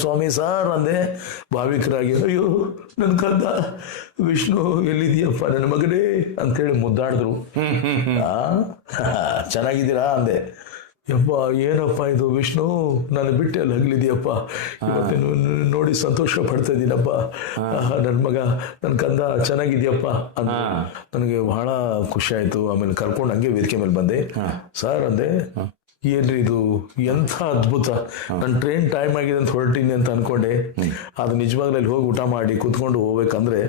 ಸ್ವಾಮಿ sir ಅಂದೆ. ಭಾವಿಕರಾಗಿ ಅಯ್ಯೋ ನನ್ನ ಕಂದ ವಿಷ್ಣು ಎಲ್ಲಿದೆಯಪ್ಪ ನನ್ನ ಮಗನೇ? ಅಂತೇಳಿ ಮುದ್ದಾಡಿದ್ರು? ಚೆನ್ನಾಗಿದ್ದೀರಾ? ಅಂದೆ. ಯಪ್ಪ ಏನಪ್ಪ ಇದು ವಿಷ್ಣು? ನನ್ನ ಬಿಟ್ಟೆ ಅಲ್ಲಿ ಹಗ್ಲಿದ್ಯಪ್ಪ. ನೋಡಿ ಸಂತೋಷ ಪಡ್ತಾ ಇದ್ದೀನಪ್ಪ. ನನ್ನ ಮಗ ನನ್ನ ಕಂದ ಚೆನ್ನಾಗಿದ್ಯಪ್ಪ. ಅಂತ ನನಗೆ ಬಹಳ ಖುಷಿ ಆಯ್ತು. ಆಮೇಲೆ ಕರ್ಕೊಂಡು ಹಂಗೆ ವೇದಿಕೆ ಮೇಲೆ ಬಂದೆ. ಸರ್ ಅಂದೆ ಏನ್ರಿ ಇದು? ಎಂಥ ಅದ್ಭುತ. ನನ್ನ ಟ್ರೈನ್ ಟೈಮ್ ಆಗಿದೆ ಅಂತ ಹೊರಟೀನಿ ಅಂತ ಅನ್ಕೊಂಡೆ. ಅದು ನಿಜವಾಗ್ಲೂ ಅಲ್ಲಿ ಹೋಗಿ ಊಟ ಮಾಡಿ ಕುತ್ಕೊಂಡು ಹೋಗ್ಬೇಕಂದ್ರೆ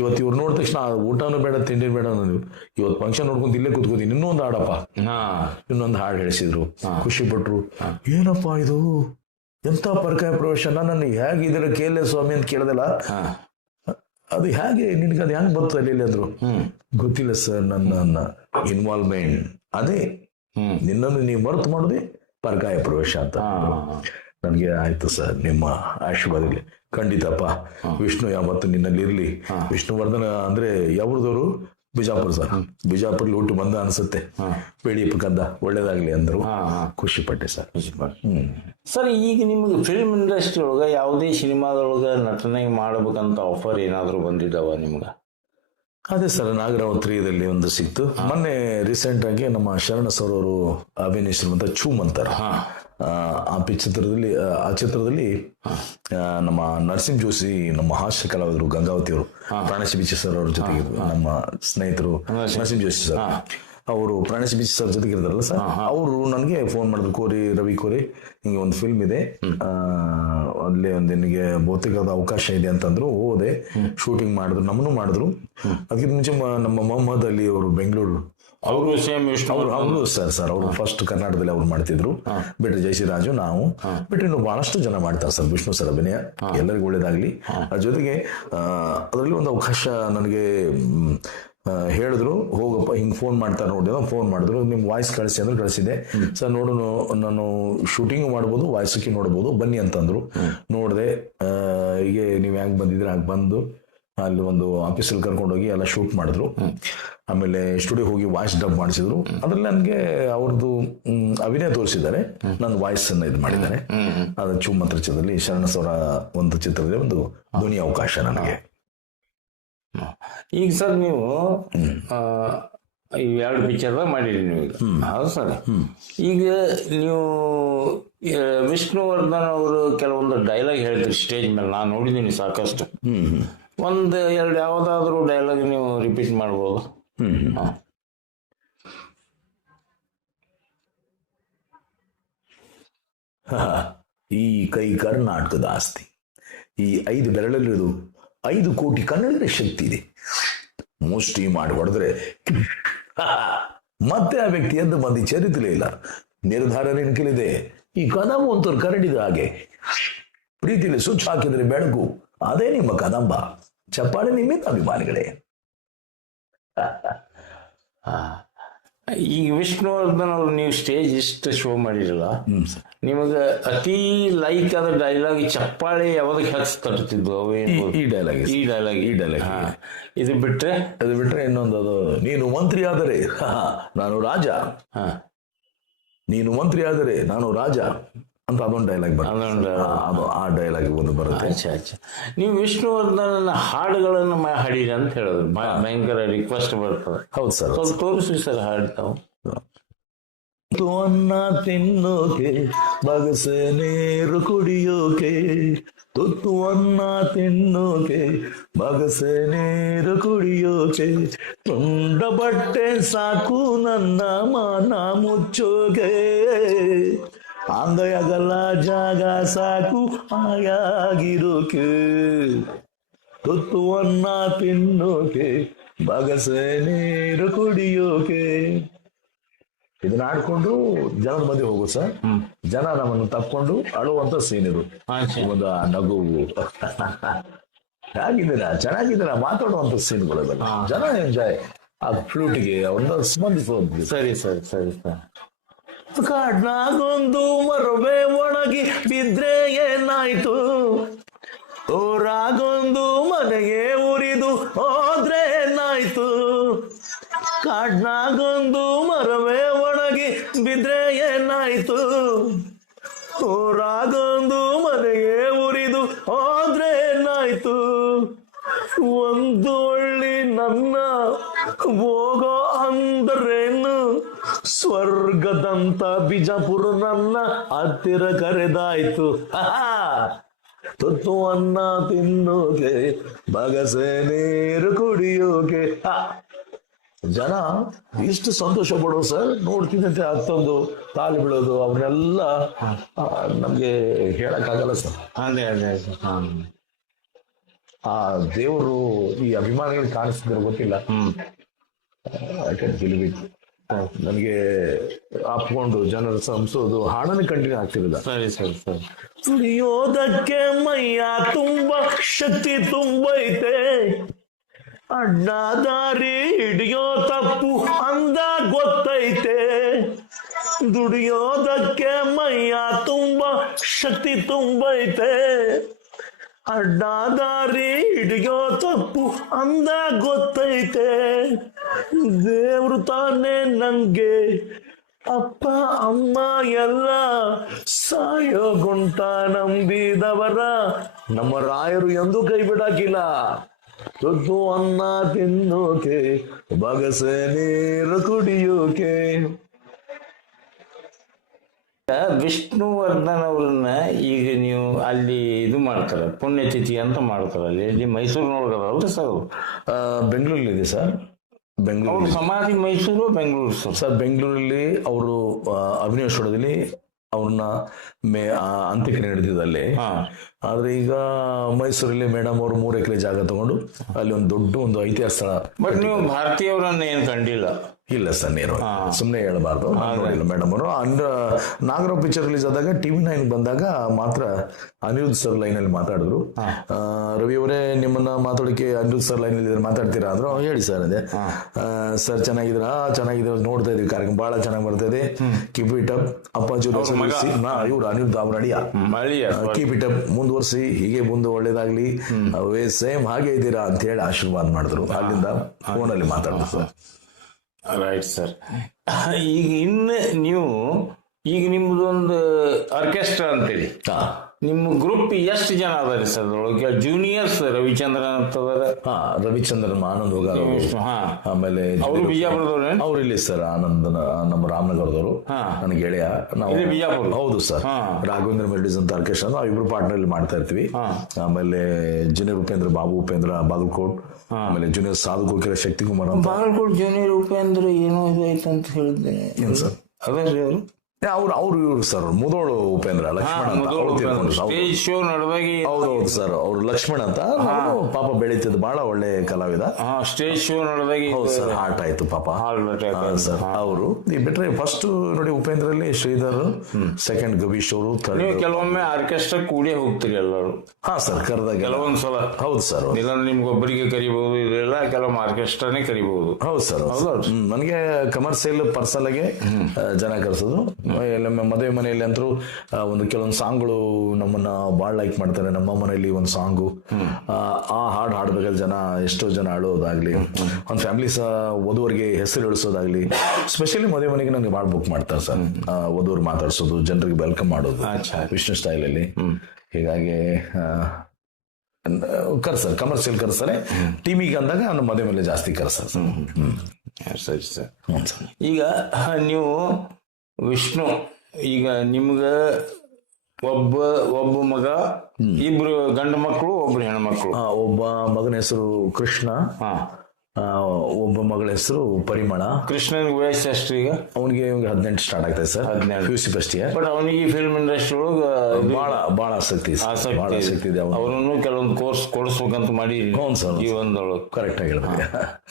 ಇವತ್ತು ಇವ್ರು ನೋಡಿದ ತಕ್ಷಣ ಊಟನು ಬೇಡ ತಿಂಡಿ ಬೇಡ ನಾನು ಇವತ್ತು ಫಂಕ್ಷನ್ ನೋಡ್ಕೊಂಡು ಇಲ್ಲೇ ಕುತ್ಕೋತೀನಿ. ಇನ್ನೊಂದು ಹಾಡಪ್ಪ. ಇನ್ನೊಂದು ಹಾಡು ಹೇಳಿಸಿದ್ರು. ಖುಷಿ ಪಟ್ರು ಏನಪ್ಪ ಇದು? ಎಂತ ಪರ್ಕಾಯ ಪ್ರವೇಶ? ನನ್ನ ಹೇಗಿದ್ದೀರ ಇದ್ರೆ ಎಸ್ ಸ್ವಾಮಿ ಅಂತ ಕೇಳ್ದಲ್ಲ? ಅದು ಹೇಗೆ? ನಿನ್ಗೆ ಅದು ಹೆಂಗೆ ಬಂತು ಅಲ್ಲಿ ಅಂದ್ರು? ಗೊತ್ತಿಲ್ಲ ಸರ್ ನನ್ನ ಇನ್ವಾಲ್ವ್ಮೆಂಟ್ ಅದೇ ನಿನ್ನನ್ನು ನೀವು ಮರೆತು ಮಾಡೋದೇ ಪರಕಾಯ ಪ್ರವೇಶ ಅಂತ. ನನಗೆ ಆಯ್ತು ಸರ್ ನಿಮ್ಮ ಆಶೀರ್ವಾದದಲ್ಲಿ ಖಂಡಿತಪ್ಪ. ವಿಷ್ಣು ಯಾವತ್ತು ನಿನ್ನಲ್ಲಿ ಇರ್ಲಿ ವಿಷ್ಣುವರ್ಧನ ಅಂದ್ರೆ ಯಾವ್ರದವರು? ಬಿಜಾಪುರ ಸರ್. ಬಿಜಾಪುರ ಊಟ ಬಂದ ಅನ್ಸುತ್ತೆ. ಬೇಡಿಯಪ್ಪ ಕಂದ ಒಳ್ಳೇದಾಗ್ಲಿ ಅಂದ್ರು. ಖುಷಿ ಪಟ್ಟೆ. ಸರ್ ಹ್ಮ್. ಸರ್ ಈಗ ನಿಮ್ಗೆ ಫಿಲ್ಮ್ ಇಂಡಸ್ಟ್ರಿ ಒಳಗ ಯಾವುದೇ ಸಿನಿಮಾದೊಳಗ ನಟನೆ ಮಾಡಬೇಕಂತ ಆಫರ್ ಏನಾದರೂ ಬಂದಿದ್ದಾವ ನಿಮ್ಗೆ? ಅದೇ ಸರ್ ನಾಗರಾವತ್ರಿಯಲ್ಲಿ ಒಂದು ಸಿಕ್ತು. ಮೊನ್ನೆ ರೀಸೆಂಟ್ ಆಗಿ ನಮ್ಮ ಶರಣ ಸರ್ ಅವರು ಅಭಿನಯಿಸಿರುವಂತ ಚೂಮ್ ಅಂತಾರೆ. ಆ, ಚಿತ್ರದಲ್ಲಿ ಆ, ಚಿತ್ರದಲ್ಲಿ ನಮ್ಮ ನರಸಿಂಹ ಜೋಶಿ ನಮ್ಮ ಹಾಸ್ಯ ಕಲಾವಿದರು ಗಂಗಾವತಿ ಅವರು ಪ್ರಾಣೇಶ್ ಬಿಚ್ಚಿ ಸರ್ ಅವ್ರ ಜೊತೆಗೆ ನಮ್ಮ ಸ್ನೇಹಿತರು ನರಸಿಂಹ ಜೋಶಿ ಸರ್. ಅವರು ಪ್ರಾಣೇಶ್ ಬಿಚ್ಚಿ ಸರ್ ಜೊತೆಗೆ ಇರ್ತಾರಲ್ಲ ಸರ್ ಅವರು ನನಗೆ ಫೋನ್ ಮಾಡಿದ್ರು ಕೋರಿ ರವಿ ಕೋರಿ ಹಿಂಗೆ ಒಂದು ಫಿಲ್ಮ್ ಇದೆ. ಆ, ಅಲ್ಲಿ ಒಂದು ನಿನಗೆ ಬಹುತೇಕದ ಅವಕಾಶ ಇದೆ ಅಂತಂದ್ರು. ಹೋದೆ ಶೂಟಿಂಗ್ ಮಾಡಿದ್ರು ನಮ್ಮನ್ನು ಮಾಡಿದ್ರು. ಅದಕ್ಕಿಂತ ಮುಂಚೆ ನಮ್ಮ ಮೊಹಮ್ಮದ್ ಅಲ್ಲಿ ಅವರು ಬೆಂಗಳೂರು. ಅವರು ಸೇಮ್ ಅವರು ಅವರು ಸರ್ ಸರ್. ಅವರು ಫಸ್ಟ್ ಕರ್ನಾಟಕದಲ್ಲಿ ಅವ್ರು ಮಾಡ್ತಿದ್ರು. ಬಿಟ್ರೆ ಜಯಶ್ರೀರಾಜು ನಾವು. ಬಿಟ್ರೆ ಇನ್ನು ಬಹಳಷ್ಟು ಜನ ಮಾಡ್ತಾರೆ ಸರ್ ವಿಷ್ಣು ಸರ್ ಅಭಿನಯ. ಎಲ್ಲರಿಗೂ ಒಳ್ಳೇದಾಗ್ಲಿ. ಅದ್ರ ಜೊತೆಗೆ ಅದರಲ್ಲಿ ಒಂದು ಅವಕಾಶ ನನಗೆ ಹೇಳಿದ್ರು ಹೋಗಪ್ಪ ಹಿಂಗೆ ಫೋನ್ ಮಾಡ್ತಾರೆ ನೋಡಿ ಫೋನ್ ಮಾಡಿದ್ರು. ನಿಮ್ ವಾಯ್ಸ್ ಕಳಿಸಿ ಅಂದ್ರೆ ಕಳಿಸಿದೆ ಸರ್ ನೋಡು ನಾನು ಶೂಟಿಂಗ್ ಮಾಡ್ಬೋದು ವಾಯ್ಸಕ್ಕೆ ನೋಡ್ಬೋದು ಬನ್ನಿ ಅಂತಂದ್ರು. ನೋಡಿದೆ ಹೀಗೆ ನೀವು ಹೆಂಗ್ ಬಂದಿದ್ರೆ ಹಾಗೆ ಬಂದು ಅಲ್ಲಿ ಒಂದು ಆಫೀಸಲ್ಲಿ ಕರ್ಕೊಂಡೋಗಿ ಎಲ್ಲ ಶೂಟ್ ಮಾಡಿದ್ರು. ಆಮೇಲೆ ಸ್ಟುಡಿಯೋ ಹೋಗಿ ವಾಯ್ಸ್ ಡಬ್ ಮಾಡಿಸಿದ್ರು. ಅದ್ರಲ್ಲಿ ನನಗೆ ಅವ್ರದ್ದು ಅಭಿನಯ ತೋರಿಸಿದ್ದಾರೆ. ನನ್ನ ವಾಯ್ಸ್ ಅನ್ನ ಇದು ಮಾಡಿದ್ದಾರೆ. ಅದು ಚೂಮತ್ರ ಚಿತ್ರದಲ್ಲಿ ಶರಣ ಸೌರ ಒಂದು ಚಿತ್ರದಲ್ಲಿ ಒಂದು ಧ್ವನಿ ಅವಕಾಶ ನನಗೆ. ಈಗ ಸರ್ ನೀವು ಇವ್ ಎರಡು ಪಿಕ್ಚರ್ದಾಗ ಮಾಡಿರಿ ನೀವು ಈಗ. ಹೌದು ಸರ್. ಈಗ ನೀವು ವಿಷ್ಣುವರ್ಧನ್ ಅವರು ಕೆಲವೊಂದು ಡೈಲಾಗ್ ಹೇಳಿದ್ರು ಸ್ಟೇಜ್ ಮೇಲೆ. ನಾನು ನೋಡಿದ್ದೀನಿ ಸಾಕಷ್ಟು. ಒಂದು ಎರಡು ಯಾವ್ದಾದ್ರು ಡೈಲಾಗ್ ನೀವು ರಿಪೀಟ್ ಮಾಡ್ಬೋದು. ಈ ಕೈ ಕರ್ನಾಟಕದ ಆಸ್ತಿ. ಈ ಐದು ಬೆರಳಲ್ಲಿರೋದು ಐದು ಕೋಟಿ ಕನ್ನಡಿಗರ ಶಕ್ತಿ ಇದೆ. ಮುಷ್ಟಿ ಮಾಡಿ ಹೊಡೆದ್ರೆ ಮತ್ತೆ ಆ ವ್ಯಕ್ತಿ ಎಂದು ಮಂದಿ ಚರಿತ್ರೆ ಇಲ್ಲ. ನಿರ್ಧಾರ ನೆನಕಲಿದೆ ಈ ಕದಂಬ ಒಂಥರ ಕರಡಿದ ಹಾಗೆ. ಪ್ರೀತಿಲಿ ಸುಚ್ ಹಾಕಿದ್ರೆ ಬೆಳಕು, ಅದೇ ನಿಮ್ಮ ಕದಂಬ. ಚಪ್ಪಾಳೆ ನಿಮ್ಮಿಂದ ಅಭಿಮಾನಿಗಳೇ. ಈಗ ವಿಷ್ಣುವರ್ಧನ್ ಅವರು ನೀವು ಸ್ಟೇಜ್ ಇಷ್ಟು ಶೋ ಮಾಡಿರಲ್ಲ ನಿಮಗೆ ಅತಿ ಲೈಕ್ ಆದ ಡೈಲಾಗ್ ಚಪ್ಪಾಳೆ ಯಾವಾಗ ಹಚ್ಚಿ ತರ್ತಿದ್ವು ಈ- ಡೈಲಾಗ್ ಈ ಡೈಲಾಗ್ ಈ ಡೈಲಾಗ್ ಇದು ಬಿಟ್ರೆ? ಅದು ಬಿಟ್ರೆ ಇನ್ನೊಂದು ಅದು ನೀನು ಮಂತ್ರಿ ಆದರೆ ನಾನು ರಾಜ. ಹಾ. ನೀನು ಮಂತ್ರಿ ಆದರೆ ನಾನು ರಾಜ. ಅಂತ ಅದೊಂದು ಡೈಲಾಗ್ ಬರುತ್ತೆ. ಅದು ಆ ಡೈಲಾಗ್ ಒಂದು ಬರುತ್ತೆ. ಅಚ್ಚಾ ಅಚ್ಚಾ ನೀವು ವಿಷ್ಣುವರ್ಧನ ಹಾಡುಗಳನ್ನು ಹಾಡಿರಿ ಅಂತ ಹೇಳಿದ್ರು ಭ- ಭಯಂಕರ ರಿಕ್ವೆಸ್ಟ್ ಬರ್ತದೆ. ಹೌದು ಸರ್ ಸ್ವಲ್ಪ ತೋರಿಸಿ ಸರ್ ಹಾಡು ತಾವು ತುತ್ತು ಅನ್ನ ತಿನ್ನೋಕೆ ಬಗಸೆ ನೀರು ಕುಡಿಯೋಕೆ ತುತ್ತುವನ್ನ ತಿನ್ನೋಕೆ ಬಗಸೆ ನೀರು ಕುಡಿಯೋಕೆ ತುಂಡ ಬಟ್ಟೆ ಸಾಕು ನನ್ನ ಮಾನ ಮುಚ್ಚೋಕೆ. ಅಂಗೈಯಗಲ ಜಾಗ ಸಾಕು ಆಯಾಗಿರೋಕೆ ತುತ್ತುವನ್ನ ತಿನ್ನೋಕೆ ಬಗಸೆ ನೀರು ಕುಡಿಯೋಕೆ. ಇದನ್ನ ಆಡ್ಕೊಂಡು ಜನದ ಮಧ್ಯೆ ಹೋಗು ಸರ್. ಜನ ನಮ್ಮನ್ನು ತಕ್ಕೊಂಡು ಅಳುವಂತ ಸೀನ್ ಇದು. ಒಂದು ಆ ನಗು ಹೇಗಿದ್ದೀರಾ? ಚೆನ್ನಾಗಿದ್ದೀರಾ? ಮಾತಾಡುವಂತ ಸೀನ್ಗಳು ಜನ ಎಂಜಾಯ್ ಆ ಫ್ಲೂಟಿಗೆ ಅವ್ರನ್ನ ಸ್ಪಂದಿಸುವಂತ ಸರಿ ಸರಿ ಸರಿ ಸರ್. ಕಾಡ್ನಾಗೊಂದು ಮರವೇ ಒಣಗಿ ಬಿದ್ರೆ ಏನಾಯ್ತು? ಊರಾಗೊಂದು ಮನೆಗೆ ಉರಿದು ಹೋದ್ರೆ ಏನಾಯ್ತು? ಕಾಡ್ನಾಗೊಂದು ಮರವೇ ಒಣಗಿ ಬಿದ್ರೆ ಏನಾಯ್ತು? ಊರಾಗೊಂದು ಮನೆಗೆ ಉರಿದು ಹೋದ್ರೆ ಏನಾಯ್ತು? ಒಂದು ಒಳ್ಳಿ ನನ್ನ ಹೋಗೋ ಅಂದ್ರೇನು? ಸ್ವರ್ಗದಂತ ಬಿಜಾಪುರ ನನ್ನ ಹತ್ತಿರ ಕರೆದಾಯ್ತು! ತುತ್ತು ಅನ್ನ ತಿನ್ನೋಕೆ ಬಗಸೆ ನೀರು ಕುಡಿಯೋಕೆ ಜನ ಇಷ್ಟು ಸಂತೋಷ ಪಡೋ ಸರ್ ನೋಡ್ತಿದ್ದಂತೆ ಹತ್ತೊಂದು ತಾಲಿ ಬೀಳೋದು ಅವನ್ನೆಲ್ಲ ನಮ್ಗೆ ಹೇಳಕ್ಕಾಗಲ್ಲ ಸರ್. ಅದೇ ಅದೇ ಆ ದೇವರು ಈ ಅಭಿಮಾನಿಗಳು ಕಾಣಿಸ್ತಿದ್ರು ಗೊತ್ತಿಲ್ಲ. ಹ್ಮ್. ಗೆಲ್ಬೇಕು ನನಗೆ ಅಪ್ಕೊಂಡು ಜನರ ಸಂಸೋದು ಹಾಡನ್ನು ಕಂಟಿನ್ಯೂ ಆಗ್ತಿರೋದ ಸರಿ ಸರಿ ಸರಿ. ದುಡಿಯೋದಕ್ಕೆ ಮೈಯ ತುಂಬ ಶಕ್ತಿ ತುಂಬೈತೆ ಅಡ್ಡ ದಾರಿ ಹಿಡಿಯೋ ತಪ್ಪು ಅಂದ ಗೊತ್ತೈತೆ. ದುಡಿಯೋದಕ್ಕೆ ಮೈಯ ತುಂಬ ಶಕ್ತಿ ತುಂಬೈತೆ ಅಡ್ಡ ದಾರಿ ಹಿಡಿಯೋ ತಪ್ಪು ಅಂದ ಗೊತ್ತೈತೆ. ದೇವ್ರು ತಾನೇ ನಂಗೆ ಅಪ್ಪ ಅಮ್ಮ ಎಲ್ಲ ಸಾಯೋ ಗುಂಟ ನಂಬಿದವರ. ನಮ್ಮ ರಾಯರು ಎಂದೂ ಕೈ ಬಿಡಾಕಿಲ್ಲ. ತುದ್ದು ಅನ್ನ ತಿನ್ನೋಕೆ ಬಗಸೆ ನೀರು ಕುಡಿಯೋಕೆ. ವಿಷ್ಣುವರ್ಧನ್ ಅವ್ರನ್ನ ಈಗ ನೀವು ಅಲ್ಲಿ ಇದು ಮಾಡ್ತಾರೆ ಪುಣ್ಯತಿಥಿ ಅಂತ ಮಾಡ್ತಾರೆ ಅಲ್ಲಿ ಅಲ್ರಿ ಸರ್? ಬೆಂಗಳೂರಲ್ಲಿ ಇದೆ ಸರ್. ಬೆಂಗಳೂರು ಸಮಾಧಿ ಮೈಸೂರು ಬೆಂಗಳೂರು ಸರ್. ಸರ್ ಬೆಂಗಳೂರಲ್ಲಿ ಅವರು ಅಭಿನಯಿಸೋಡದಲ್ಲಿ ಅವ್ರನ್ನ ಮೇ ಅಂತ್ಯಕ್ರಿಯೆ ನಡೆದಿದ್ದಲ್ಲಿ. ಆದ್ರೆ ಈಗ ಮೈಸೂರಲ್ಲಿ ಮೇಡಮ್ ಅವರು ಮೂರು ಎಕರೆ ಜಾಗ ತಗೊಂಡು ಅಲ್ಲಿ ಒಂದು ದೊಡ್ಡ ಒಂದು ಐತಿಹಾಸಿಕ ಸ್ಥಳ ಬಟ್ ನೀವು ಭಾರತೀಯವರನ್ನ ಏನ್ ಕಂಡಿಲ್ಲ? ಇಲ್ಲ ಸರ್ ನೀರು. ಸುಮ್ಮನೆ ಹೇಳಬಾರ್ದು. ನೋಡಿಲ್ಲ ಮೇಡಮ್ ಅವರು. ಅಂಡ್ ನಾಗರಾವ್ ಪಿಕ್ಚರ್ ರಿಲೀಸ್ ಆದಾಗ ಟಿವಿ ನೈನ್ ಬಂದಾಗ ಮಾತ್ರ ಅನಿರುದ್ ಸರ್ ಲೈನ್ ಅಲ್ಲಿ ಮಾತಾಡಿದ್ರು. ರವಿ ಅವರೇ ನಿಮ್ಮನ್ನ ಮಾತಾಡೋಕೆ ಅನಿರುದ್ ಸರ್ ಲೈನ್ ಅಲ್ಲಿ ಮಾತಾಡ್ತೀರಾ ಅಂದ್ರು. "ಹ್ಮ್, ಹೇಳಿ ಸರ್ ಅದೇ. ಸರ್ ಚೆನ್ನಾಗಿದ್ರ ಚೆನ್ನಾಗಿದ್ರೆ ನೋಡ್ತಾ ಇದೀವಿ ಕಾರ್ಯಕ್ರಮ ಬಹಳ ಚೆನ್ನಾಗಿ ಬರ್ತಾ ಇದೆ. Keep it up Appaji. ಇವ್ರು ಅನಿರುದ್ಧ ಅವ್ರ ಅಡಿಯ ಕೀಪ್ ಇಟ್ ಅಪ್ ಮುಂದುವರಿಸಿ. ಹೀಗೆ ಮುಂದೆ ಒಳ್ಳೇದಾಗ್ಲಿ. ಅವೇ ಸೇಮ್ ಹಾಗೆ ಇದ್ದೀರಾ ಅಂತ ಹೇಳಿ ಆಶೀರ್ವಾದ ಮಾಡಿದ್ರು. ಅಲ್ಲಿಂದ ಫೋನಲ್ಲಿ ಮಾತಾಡಿದ್ರು ಸರ್ ರೈಟ್ ಸರ್ ಈಗ ಇನ್ನು ನೀವು ಈಗ ನಿಮ್ದು ಒಂದು ಆರ್ಕೆಸ್ಟ್ರಾ ಅಂತೇಳಿ ನಿಮ್ಮ ಗ್ರೂಪ್ ಎಷ್ಟು ಜನ ಅದಾರಿ ಸರ್ ಅದ್ರೊಳಗೆ ಜೂನಿಯರ್ಸ್ ರವಿಚಂದ್ರನ್ ಅಂತ ಅದಾರ. ಹಾ ರವಿಚಂದ್ರನ್ ಆನಂದ್ ಹೋಗ ಹಾ. ಆಮೇಲೆ ಅವರು ಬಿಜಾಪುರದವ್ರು ಅವ್ರು ಇಲ್ಲಿ ಸರ್ ಆನಂದ್ ನಮ್ಮ ರಾಮನಗರದವರು. ನನ್ನ ಗೆಳೆಯ. ನಾವು ಇಲ್ಲಿ ಬಿಜಾಪುರ? ಹೌದು ಸರ್. ರಾಘವೇಂದ್ರ ಮೆಲ್ಡಿಸ್ ಅಂತ ಅರ್ಕೇಶ್ ನಾವು ಇಬ್ರು ಪಾರ್ಟ್ನರ್ ಅಲ್ಲಿ ಮಾಡ್ತಾ ಇರ್ತೀವಿ. ಆಮೇಲೆ ಜೂನಿಯರ್ ಉಪೇಂದ್ರ ಬಾಬು ಉಪೇಂದ್ರ ಬಾಗಲಕೋಟ್. ಆಮೇಲೆ ಜೂನಿಯರ್ ಸಾಧು ಶಕ್ತಿ ಕುಮಾರ್ ಅಂತ. ಬಾಗಲಕೋಟ್ ಜೂನಿಯರ್ ಉಪೇಂದ್ರ ಏನೋ ಇದಾಯ್ತು ಐತೆ ಅಂತ ಹೇಳಿದ್ದೆ. ಏನ್ ಸರ್? ಅದೇ ಅವರು. ಅವ್ರು ಅವ್ರು ಇವ್ರು ಸರ್ ಮುದೋಳು ಉಪೇಂದ್ರ ಲಕ್ಷ್ಮಣ ಅಂತ. ಅವ್ರು ತೀರ್ಕೊಂಡ್ರು. ಹೌದು. ಸ್ಟೇಜ್ ಶೋ ಹೌದೌದು ಸರ್ ಅವ್ರು ಲಕ್ಷ್ಮಣ ಅಂತ. ಅವ್ರು ಪಾಪ ಬೆಳೀತಿದ್ದು ಬಹಳ ಒಳ್ಳೆ ಕಲಾವಿದ. ಹಾ ಸ್ಟೇಜ್ ಶೋ ನಡೆದಾಗಿ ಹೌದು ಸರ್ ಹಾರ್ಟ್ ಆಯ್ತು ಪಾಪ. Heart attack ಹಾ, ಸರ್ ಅವರು ಈ ಬಿಟ್ರೆ ಫಸ್ಟ್ ನೋಡಿ ಉಪೇಂದ್ರಲ್ಲಿ ಶ್ರೀಧರ್ ಸೆಕೆಂಡ್ ಗವೀಶ್ ಅವರು ನೀವು ಥರ್ಡ್ ಕೆಲವೊಮ್ಮೆ ಆರ್ಕೆಸ್ಟ್ರಾ ಕೂಡಿ ಹೋಗ್ತೀರಿ ಎಲ್ಲರೂ. ಹಾ ಸರ್ ಕರೆದಾಗ ಕೆಲವೊಂದ್ಸಲ ಹೌದು ಸರ್ ಇಲ್ಲಾಂದ್ರೆ ನಿಮ್ಗೊಬ್ಬರಿಗೆ ಕರಿಬಹುದು ಇದೆಲ್ಲ ಕೆಲವೊಮ್ಮೆ ಆರ್ಕೆಸ್ಟ್ರಾನೇ ಕರಿಬಹುದು ಹೌದು ಸರ್ ಹ್ಮ್, ನನಗೆ ಕಮರ್ಷಿಯಲ್ ಪರ್ಸನ್ ಆಗಿ ಆ, ಜನ ಕರೆಸೋದು. ಎಲ್ಲೊಮ್ಮೆ ಮದುವೆ ಮನೆಯಲ್ಲಿ ಅಂತೂ ಆ, ಒಂದು ಕೆಲವೊಂದು ಸಾಂಗ್ಗಳು ನಮ್ಮನ್ನ ಬಾಳ್ ಲೈಕ್ ಮಾಡ್ತಾರೆ. ನಮ್ಮ ಮನೆಯಲ್ಲಿ ಒಂದು ಸಾಂಗು. ಆ ಹಾಡು ಹಾಡ್ಬೇಕಾದ್ರೆ ಜನ ಎಷ್ಟೋ ಜನ ಆಡೋದಾಗ್ಲಿ ಒಂದು ಫ್ಯಾಮಿಲಿ ಸಹ ವಧುವರಿಗೆ ಹೆಸರು ಇಳಿಸೋದಾಗ್ಲಿ ಸ್ಪೆಷಲಿ ಮದುವೆ ಮನೆಗೆ ನನಗೆ ಭಾಳ ಬುಕ್ ಮಾಡ್ತಾರೆ ಸರ್. ವಧುವರು ಮಾತಾಡ್ಸೋದು ಜನರಿಗೆ ವೆಲ್ಕಮ್ ಮಾಡೋದು. ವಿಷ್ಣು ಸ್ಟೈಲ್ ಅಲ್ಲಿ. ಹೀಗಾಗಿ ಕರ್ ಕರ್ಸರ್ ಕಮರ್ಷಿಯಲ್ ಕರ್ಸರೆ ಟಿವಿಗೆ ಅಂದಾಗ ನಮ್ಮ ಮದುವೆ ಮೇಲೆ ಜಾಸ್ತಿ ಕರ್ಸರ್ ಸರ್. ಸರಿ ಸರ್. ಈಗ ನೀವು ವಿಷ್ಣು ಈಗ ನಿಮ್ಗ ಒಬ್ಬ ಒಬ್ಬ ಮಗ ಇಬ್ರು ಗಂಡು ಮಕ್ಕಳು ಒಬ್ರು ಹೆಣ್ಮಕ್ಳು ಒಬ್ಬ ಮಗನ ಹೆಸರು ಕೃಷ್ಣ. ಒಬ್ಬ ಮಗಳ ಹೆಸರು ಪರಿಮಳ. ಕೃಷ್ಣನ್ ವಯಸ್ಸು ಎಷ್ಟು ಈಗ. ಅವನಿಗೆ ಇವಾಗ ಹದಿನೆಂಟು ಸ್ಟಾರ್ಟ್ ಆಗ್ತದೆ ಸರ್ ಹದಿನೆಂಟು. P U C first year but ಅವನಿಗೆ ಫಿಲ್ಮ್ ಇಂಡಸ್ಟ್ರಿ ಒಳಗೆ ಬಹಳ ಬಹಳ ಆಸಕ್ತಿ. ಬಹಳ ಆಸಕ್ತಿ ಇದೆ. ಅವರನ್ನು ಕೆಲವೊಂದು ಕೋರ್ಸ್ ಕೊಡಿಸ್ಬೇಕಂತ ಮಾಡಿ. ಜೀವನದೊಳಗೆ ಕರೆಕ್ಟ್ ಆಗಿ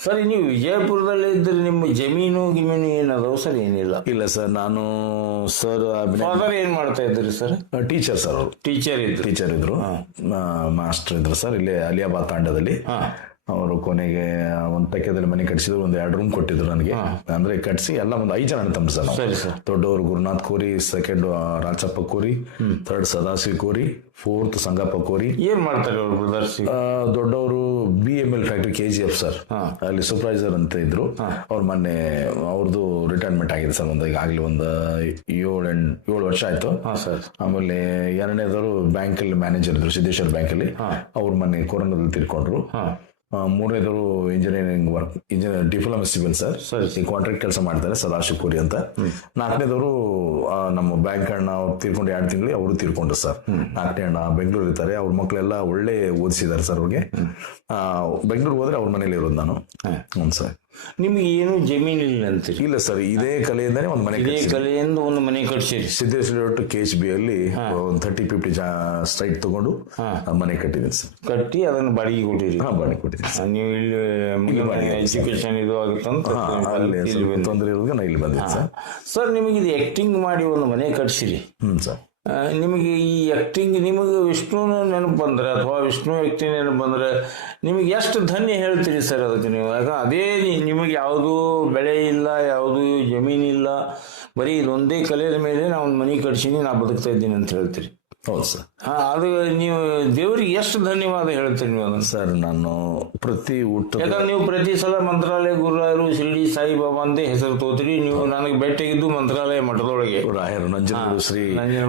ಸರ್ ನೀವು ವಿಜಯಪುರದಲ್ಲಿ ಇದ್ರೆ ನಿಮ್ಮ ಜಮೀನು ಗಿಮೀನು ಏನದವು ಸರ್ ಏನಿಲ್ಲ. ಇಲ್ಲ ಸರ್ ನಾನು ಸರ್ ಫಾದರ್ ಏನ್ ಮಾಡ್ತಾ ಇದ್ರಿ ಸರ್ ಟೀಚರ್ ಸರ್ ಅವರು. ಟೀಚರ್ ಇದ್ರು. ಟೀಚರ್ ಇದ್ರು. ಮಾಸ್ಟರ್ ಇದ್ರು ಸರ್ ಇಲ್ಲಿ ಅಲಿಯಾಬಾದ್ ತಾಂಡದಲ್ಲಿ. ಹಾ. ಅವರು ಕೊನೆಗೆ ಒಂದು ತಕ್ಕೆದಲ್ಲಿ ಮನೆ ಕಟ್ಸಿದ್ರು ಒಂದು ಎರಡು ರೂಮ್ ಕೊಟ್ಟಿದ್ರು ನನಗೆ. ಅಂದ್ರೆ ಕಟ್ಸಿ ಎಲ್ಲ ಒಂದು ಐದು ಜನ ಅಣ್ಣ ಸರ್ ದೊಡ್ಡವರು ಗುರುನಾಥ್ ಕೋರಿ ಸೆಕೆಂಡ್ ರಾಚಪ್ಪ ಕೋರಿ ಥರ್ಡ್ ಸದಾಶಿವ ಕೋರಿ ಫೋರ್ತ್ ಸಂಗಪ್ಪ ಕೋರಿ. ಏನ್ ಮಾಡ್ತಾರೆ ದೊಡ್ಡವರು B M L factory K G F sir ಅಲ್ಲಿ ಸೂಪರ್ವೈಸರ್ ಅಂತ ಇದ್ರು. ಅವ್ರು ಮೊನ್ನೆ ಅವ್ರದ್ದು ರಿಟೈರ್ಮೆಂಟ್ ಆಗಿದೆ ಸರ್ ಒಂದು ಈಗಾಗಲೇ ಒಂದು ಏಳು ಎಂಟು ಏಳು ವರ್ಷ ಆಯ್ತು. ಸರ್. ಆಮೇಲೆ ಎರಡನೇದವರು ಬ್ಯಾಂಕಲ್ಲಿ ಮ್ಯಾನೇಜರ್ ಇದ್ರು ಸಿದ್ದೇಶ್ವರ ಬ್ಯಾಂಕಲ್ಲಿ ಅವ್ರ ಮೊನ್ನೆ ಕೊರೋನಾದಲ್ಲಿ ತಿರ್ಕೊಂಡ್ರು. ಮೂರನೇದವರು engineering work engineer diploma civil sir. ಈ ಕಾಂಟ್ರಾಕ್ಟ್ ಕೆಲಸ ಮಾಡ್ತಾರೆ ಸದಾಶಿವ ಕೋರಿ ಅಂತ. ನಾಲ್ಕನೇದವರು ನಮ್ಮ ಬ್ಯಾಂಕ್ ಅಣ್ಣ ಅವ್ರು ತೀರ್ಕೊಂಡು ಎರಡು ತಿಂಗಳಿಗೆ ಅವರು ತೀರ್ಕೊಂಡ್ರು ಸರ್ ನಾಲ್ಕನೇ ಅಣ್ಣ ಬೆಂಗಳೂರು ಇರ್ತಾರೆ. ಅವ್ರ ಮಕ್ಕಳೆಲ್ಲ ಒಳ್ಳೆ ಓದಿಸಿದ್ದಾರೆ ಸರ್ ಅವ್ರಿಗೆ. ಬೆಂಗಳೂರು ಹೋದ್ರೆ ಅವ್ರ ಮನೇಲಿ ಇರೋದು ನಾನು. ಹ್ಞೂ ಸರ್ ನಿಮ್ಗೆ ಏನು ಜಮೀನು ಇಲ್ಲ ಅಂತೀರಿ? ಇಲ್ಲ ಸರ್ ಇದೇ ಕಲೆಯಿಂದಾನೆ ಒಂದು ಮನೆ ಇದೇ ಕಟ್ಸಿದ್ದು. ಕಲೆಯಿಂದ ಒಂದು ಮನೆ ಕಟ್ಟಿಸಿ Siddeshwara to K H B ಅಲ್ಲಿ ಒಂದು ಥರ್ಟಿ ಫಿಫ್ಟಿ ಸ್ಟ್ರೈಟ್ ತಗೊಂಡು ಆ ಮನೆ ಕಟ್ಟಿದ್ದೀನಿ ಸರ್. ಕಟ್ಟಿ ಅದನ್ನ ಬಾಡಿಗೆ ಕೊಟ್ಟಿರಿ. ಹಾ ಬಾಡಿ ಕೊಟ್ಟಿದ್ದೀನಿ ಸರ್. ನೀವು ಇಲ್ಲಿ ಎಜುಕೇಶನ್ ಇದು ಆಗುತ್ತಂತ ಹಾ, ಅಲ್ಲಿ ಇಲ್ಲಿ ಸ್ವಲ್ಪ ಬಂದ್ರಿ. ತೊಂದರೆ ಇರೋದು ನಾ ಇಲ್ಲಿ ಬಂದಿದ್ದೆ ಸರ್. ಸರ್ ನಿಮಗೆ ಇದು ಆಕ್ಟಿಂಗ್ ಮಾಡಿ ಒಂದು ಮನೆ ಕಟ್ಸಿರಿ. ಹ್ಮ್ ಸರ್. ನಿಮಗೆ ಈ ಆ್ಯಕ್ಟಿಂಗ್ ನಿಮಗೆ ವಿಷ್ಣುನ ನೆನಪು ಬಂದ್ರೆ ಅಥವಾ ವಿಷ್ಣು ವ್ಯಕ್ತಿ ನೆನಪು ಬಂದ್ರೆ ನಿಮಗೆ ಎಷ್ಟು ಧನ್ಯ ಹೇಳ್ತೀರಿ ಸರ್ ಅದಕ್ಕೆ ನೀವು? ಯಾಕ ಅದೇ ನಿಮಗೆ ಯಾವುದು ಬೆಳೆ ಇಲ್ಲ, ಯಾವುದು ಜಮೀನಿಲ್ಲ ಬರೀ ಇದೊಂದೇ ಕಲೆಯ ಮೇಲೆ ನಾವು ಮನೆ ಕಟ್ಸೀನಿ, ನಾ ಬದುಕ್ತಾ ಇದ್ದೀನಿ ಅಂತ ಹೇಳ್ತೀರಿ. ಹೌದು ಸರ್. ಅದು ನೀವು ದೇವರಿಗೆ ಎಷ್ಟು ಧನ್ಯವಾದ ಹೇಳ್ತೀನಿ ನೀವು ಅದನ್ನ ಸರ್ ನಾನು ಪ್ರತಿ ಊಟ ಯಾಕಂದ್ರೆ ನೀವು ಪ್ರತಿ ಸಲ ಮಂತ್ರಾಲಯ ಗುರುರಾಯರು ಶಿರಡಿ ಸಾಯಿಬಾಬಾ ಅಂದೇ ಹೆಸರು ತೋತ್ರಿ ನೀವು ನನಗೆ ಭೇಟಿಗಿದ್ದು ಮಂತ್ರಾಲಯ ಮಠದೊಳಗೆ. ರಾಯರು ನಂಜನಗೂಡು ಶ್ರೀ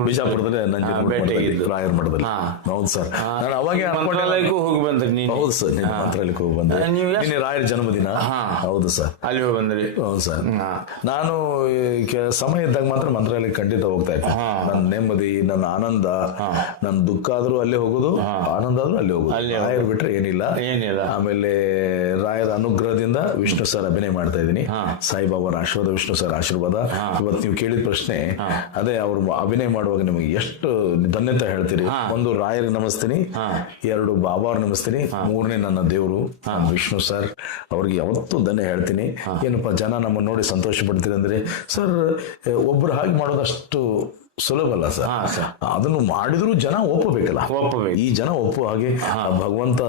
ಬಿಜಾಪುರದಲ್ಲಿ ನಂಜನಗೂಡು ಭೇಟಿ ಮಠದಲ್ಲಿ, ಆಗಿದ್ದು. ರಾಯರ ಮಠದಲ್ಲಿ. ಹೌದು ಸರ್. ನಾನು ಅವಾಗೆ ಮಂತ್ರಾಲಯಕ್ಕೂ ಹೋಗಿ ಬಂದ್ರಿ ನೀನು. ಹೌದು ಸರ್ ನೀವು ಮಂತ್ರಾಲಯಕ್ಕೆ ಹೋಗಿ ಬಂದೆ. ನೀವು ರಾಯರ ಜನ್ಮದಿನ. ಹೌದು ಸರ್. ಅಲ್ಲಿ ಹೋಗಿ ಬಂದ್ರಿ. ಹೌದು ಸರ್. ನಾನು ಸಮಯ ಇದ್ದಾಗ ಮಾತ್ರ ಮಂತ್ರಾಲಯಕ್ಕೆ ಖಂಡಿತ ಹೋಗ್ತಾ ಇದ್ದೆ. ನನ್ನ ನೆಮ್ಮದಿ ನನ್ನ ಆನಂದ ನನ್ನ ದುಃಖ ಆದ್ರೂ ಅಲ್ಲೇ ಹೋಗೋದು ಆನಂದ ಆದ್ರೂ ಅಲ್ಲೇ ಹೋಗೋದು. ರಾಯರ್ ಬಿಟ್ರೆ ಏನಿಲ್ಲ. ಏನಿಲ್ಲ. ಆಮೇಲೆ ರಾಯರ ಅನುಗ್ರಹದಿಂದ ವಿಷ್ಣು ಸರ್ ಅಭಿನಯ ಮಾಡ್ತಾ ಇದ್ದೀನಿ. ಸಾಯಿಬಾಬಾರ ಆಶೀರ್ವಾದ ವಿಷ್ಣು ಸರ್ ಆಶೀರ್ವಾದ. ಇವತ್ತು ನೀವು ಕೇಳಿದ ಪ್ರಶ್ನೆ ಅದೇ ಅವ್ರು ಅಭಿನಯ ಮಾಡುವಾಗ ನಿಮಗೆ ಎಷ್ಟು ಧನ್ಯತೆ ಹೇಳ್ತೀರಿ? ಒಂದು ರಾಯರ್ ನಮಸ್ತೀನಿ ಎರಡು ಬಾಬಾರ್ ನಮಸ್ತೀನಿ ಮೂರನೇ ನನ್ನ ದೇವರು ವಿಷ್ಣು ಸರ್. ಅವ್ರಿಗೆ ಯಾವತ್ತೂ ಧನ್ಯ ಹೇಳ್ತೀನಿ. ಏನಪ್ಪ ಜನ ನಮ್ಮನ್ನು ನೋಡಿ ಸಂತೋಷ ಪಡ್ತೀರಿ ಅಂದ್ರೆ ಸರ್ ಒಬ್ರು ಹಾಗೆ ಮಾಡೋದಷ್ಟು ಸುಲಭ ಅಲ್ಲ ಸರ್. ಅದನ್ನು ಮಾಡಿದ್ರು ಜನ ಒಪ್ಪಬೇಕಲ್ಲ? ಒಪ್ಪಬೇಕು. ಈ ಜನ ಒಪ್ಪು ಹಾಗೆ ಭಗವಂತ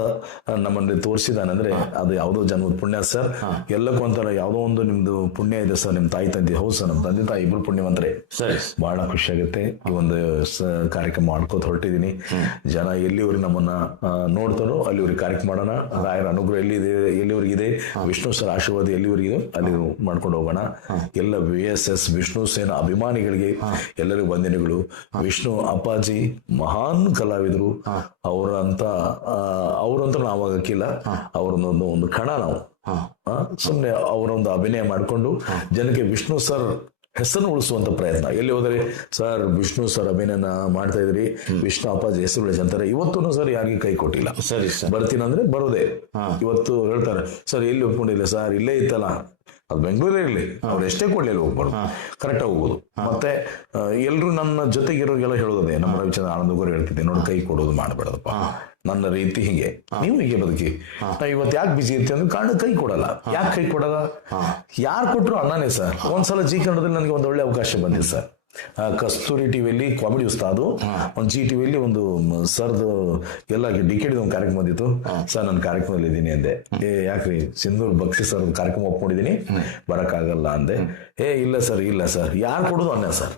ನಮ್ಮಲ್ಲಿ ತೋರಿಸಿದಾನಂದ್ರೆ ಅದು ಯಾವುದೋ ಜನ್ಮದ ಪುಣ್ಯ ಸರ್ ಎಲ್ಲಕ್ಕೂ ಒಂಥರ ಯಾವುದೋ ಒಂದು ನಿಮ್ದು ಪುಣ್ಯ ಇದೆ ಸರ್ ನಿಮ್ ತಾಯಿ ತಂದೆ. ಹೌದು ಸರ್ ನಮ್ ತಂದೆ ತಾಯಿ ಇಬ್ರು ಪುಣ್ಯವಂತರೆ. ಸರಿ ಬಹಳ ಖುಷಿ ಆಗುತ್ತೆ. ಈ ಒಂದು ಕಾರ್ಯಕ್ರಮ ಮಾಡ್ಕೋತ ಹೊರಟಿದೀನಿ ಜನ ಎಲ್ಲಿವರೆಗೆ ನಮ್ಮನ್ನ ನೋಡ್ತಾರೋ ಅಲ್ಲಿವ್ರಿಗೆ ಕಾರ್ಯಕ್ರಮ ಮಾಡೋಣ. ರಾಯರ ಅನುಗ್ರಹ ಎಲ್ಲಿದೆ ಎಲ್ಲಿವರೆಗೆ ಇದೆ? ವಿಷ್ಣು ಸರ್ ಆಶೀರ್ವಾದ ಎಲ್ಲಿವರೆಗೆ ಇದೆ ಅಲ್ಲಿ ಮಾಡ್ಕೊಂಡು ಹೋಗೋಣ. ಎಲ್ಲ V S S Vishnu Sena ಅಭಿಮಾನಿಗಳಿಗೆ ಎಲ್ಲರಿಗೂ ವಂದನೆಗಳು. ವಿಷ್ಣು ಅಪ್ಪಾಜಿ ಮಹಾನ್ ಕಲಾವಿದರು. ಅವರಂತ ಅವರಂತ ನಾವು ಆಗಕ್ಕಿಲ್ಲ ಅವರನ್ನೊಂದು ಒಂದು ಕಣ ನಾವು ಸುಮ್ಮನೆ ಅವರೊಂದು ಅಭಿನಯ ಮಾಡಿಕೊಂಡು ಜನಕ್ಕೆ ವಿಷ್ಣು ಸರ್ ಹೆಸರನ್ನು ಉಳಿಸುವಂತ ಪ್ರಯತ್ನ. ಎಲ್ಲಿ ಹೋದರೆ ಸರ್ ವಿಷ್ಣು ಸರ್ ಅಭಿನಯನ ಮಾಡ್ತಾ ಇದ್ರಿ. ವಿಷ್ಣು ಅಪ್ಪಾಜಿ ಹೆಸರು ಉಳಿಸಿ ಅಂತಾರೆ. ಇವತ್ತು ಸರ್ ಯಾರಿಗೂ ಕೈ ಕೊಟ್ಟಿಲ್ಲ. ಸರಿ ಸರ್. ಬರ್ತೀನಂದ್ರೆ ಬರೋದೇ. ಇವತ್ತು ಹೇಳ್ತಾರೆ ಸರ್ ಎಲ್ಲಿ ಒಪ್ಕೊಂಡಿಲ್ಲ? ಸರ್ ಇಲ್ಲೇ ಇತ್ತಲ್ಲ. ಅದು ಬೆಂಗಳೂರೇ ಇರಲಿ ಅವ್ರು ಎಷ್ಟೇ ಕೊಡ್ಲಿ ಅಲ್ಲಿ ಹೋಗ್ಬಾರ್ದು. ಕರೆಕ್ಟಾಗಿ ಹೋಗೋದು ಮತ್ತೆ ಎಲ್ಲರೂ ನನ್ನ ಜೊತೆಗಿರೋರಿಗೆಲ್ಲ ಹೇಳೋದೇ ನಮ್ಮ ರವಿಚಂದ್ರ ಆನಂದಗೋರು ಹೇಳ್ತಿದ್ದೆ ನೋಡಿ ಕೈ ಕೊಡೋದು ಮಾಡಬೇಡದಪ್ಪ. ನನ್ನ ರೀತಿ ಹಿಂಗೆ. ನೀವು ಹೀಗೆ ಬದುಕಿ. ನಾ ಇವತ್ತು ಯಾಕೆ ಬಿಸಿ ಇರ್ತೀವಿ ಅಂದ್ರೆ ಕಾರಣ ಕೈ ಕೊಡಲ್ಲ. ಯಾಕೆ ಕೈ ಕೊಡಲ್ಲ? ಯಾರು ಕೊಟ್ಟರು ಅಣ್ಣನೇ ಸರ್? ಒಂದ್ಸಲ ಜಿ ಕನ್ನಡದಲ್ಲಿ ನನಗೆ ಒಂದು ಒಳ್ಳೆ ಅವಕಾಶ ಬಂದಿದೆ ಸರ್. ಕಸ್ತೂರಿ ಟಿವಿಯಲ್ಲಿ ಕಾಮಿಡಿ ಉಸ್ತಾದು ಒಂದು ಜಿ ಟಿವಿಯಲ್ಲಿ ಒಂದು ಸರ್ದು ಎಲ್ಲ ಡಿಕೆಡಿ ಒಂದು ಕಾರ್ಯಕ್ರಮ ಬಂದಿತ್ತು. ಸರ್ ನಾನು ಕಾರ್ಯಕ್ರಮದಲ್ಲಿ ಇದ್ದೀನಿ ಅಂದೆ. ಏ ಯಾಕ್ರಿ? ಸಿಂಧೂರ್ ಬಕ್ಷಿ ಸರ್ ಒಂದು ಕಾರ್ಯಕ್ರಮ ಒಪ್ಕೊಂಡಿದ್ದೀನಿ ಬರಕ್ಕಾಗಲ್ಲ ಅಂದೆ. ಏ ಇಲ್ಲ ಸರ್ ಇಲ್ಲ ಸರ್. ಯಾರು ಕೊಡೋದು ಅನ್ನ ಸರ್?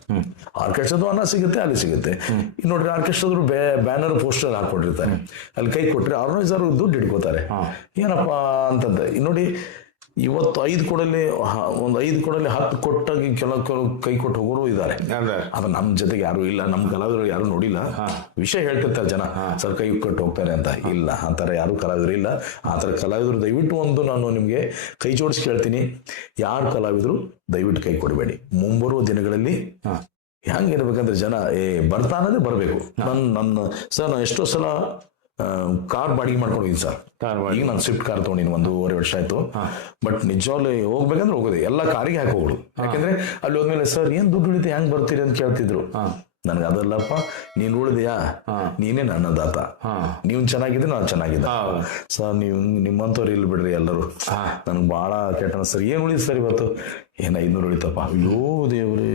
ಆರ್ಕೆಸ್ಟ್ರಾದು ಅನ್ನ ಸಿಗುತ್ತೆ ಅಲ್ಲಿ ಸಿಗುತ್ತೆ. ಇನ್ನು ನೋಡ್ರಿ ಆರ್ಕೆಸ್ಟ್ರಾದ್ರು ಬ್ಯಾನರ್ ಪೋಸ್ಟರ್ ಹಾಕೊಂಡಿರ್ತಾರೆ ಅಲ್ಲಿ ಕೈ ಕೊಟ್ರೆ ಆರ್ಗನೈಸರ್ ದುಡ್ಡು ಇಟ್ಕೋತಾರೆ. ಏನಪ್ಪಾ ಅಂತಂದ್ರೆ ನೋಡಿ ಇವತ್ತು ಐದು ಕೊಡಲಿ ಒಂದು ಐದು ಕೊಡಲಿ ಹತ್ತು ಕೊಟ್ಟಾಗಿ ಕೆಲ ಕೆಲವು ಕೈ ಕೊಟ್ಟು ಹೋಗೋರು ಇದ್ದಾರೆ. ಅದೇ. ಅದು ನಮ್ಮ ಜೊತೆಗೆ ಯಾರು ಇಲ್ಲ ನಮ್ಮ ಕಲಾವಿದರು ಯಾರು ನೋಡಿಲ್ಲ. ವಿಷಯ ಹೇಳ್ತಿರ್ತಾರೆ ಜನ ಸರ್ ಕೈ ಕೊಟ್ಟು ಹೋಗ್ತಾರೆ ಅಂತ. ಇಲ್ಲ ಆ ಥರ ಯಾರು ಕಲಾವಿದರು ಇಲ್ಲ. ಆ ಥರ ಕಲಾವಿದರು ದಯವಿಟ್ಟು ಒಂದು ನಾನು ನಿಮಗೆ ಕೈ ಜೋಡಿಸಿ ಕೇಳ್ತೀನಿ. ಯಾರು ಕಲಾವಿದರು ದಯವಿಟ್ಟು ಕೈ ಕೊಡಬೇಡಿ. ಮುಂಬರುವ ದಿನಗಳಲ್ಲಿ ಹೆಂಗಿರ್ಬೇಕಂದ್ರೆ ಜನ ಏ ಬರ್ತಾನದೇ ಬರಬೇಕು. ನನ್ನ ನನ್ನ ಸರ್ ನಾನು ಎಷ್ಟೋ ಸಲ ಕಾರ್ ಬಾಡಿಗೆ ಮಾಡ್ಕೊಂಡಿದ್ದೀನಿ ಸರ್. ಕಾರ್ ಈಗ ನಾನು ಸ್ವಿಫ್ಟ್ ಕಾರ್ ತಗೊಂಡಿನಿ ಒಂದೂವರೆ ವರ್ಷ ಆಯ್ತು. ಬಟ್ ನಿಜವಾಗ್ಲೂ ಹೋಗ್ಬೇಕಂದ್ರೆ ಹೋಗೋದು. ಎಲ್ಲ ಕಾರಿಗೆ ಹಾಕಿ ಹೋಗೋದು ಯಾಕಂದ್ರೆ ಅಲ್ಲಿ ಹೋದ್ಮೇಲೆ ಸರ್ ಏನ್ ದುಡ್ಡು ಉಳಿತೆ ಹೆಂಗ್ ಬರ್ತೀರಿ? ಅಂತ ಕೇಳ್ತಿದ್ರು. ನನ್ಗೆ ಅದಲ್ಲಪ್ಪ ನೀನ್ ಉಳಿದ್ಯಾ? ನೀನೇ ನನ್ನ ದಾತ. ನೀವ್ ಚೆನ್ನಾಗಿದ್ರೆ ನಾನು ಚೆನ್ನಾಗಿದ್ದೆ. ಸರ್ ನೀವು ನಿಮ್ಮಂತವ್ರು ಇಲ್ಲಿ ಬಿಡ್ರಿ ಎಲ್ಲರೂ. ನನ್ಗೆ ಬಹಳ ಕೆಟ್ಟ ಸರ್ ಏನ್ ಉಳಿದ್ ಸರ್ ಇವತ್ತು? ಏನ ಐದ್ನೂರು ಉಳಿತಪ್ಪ. ಅಯ್ಯೋ ದೇವ್ರಿ.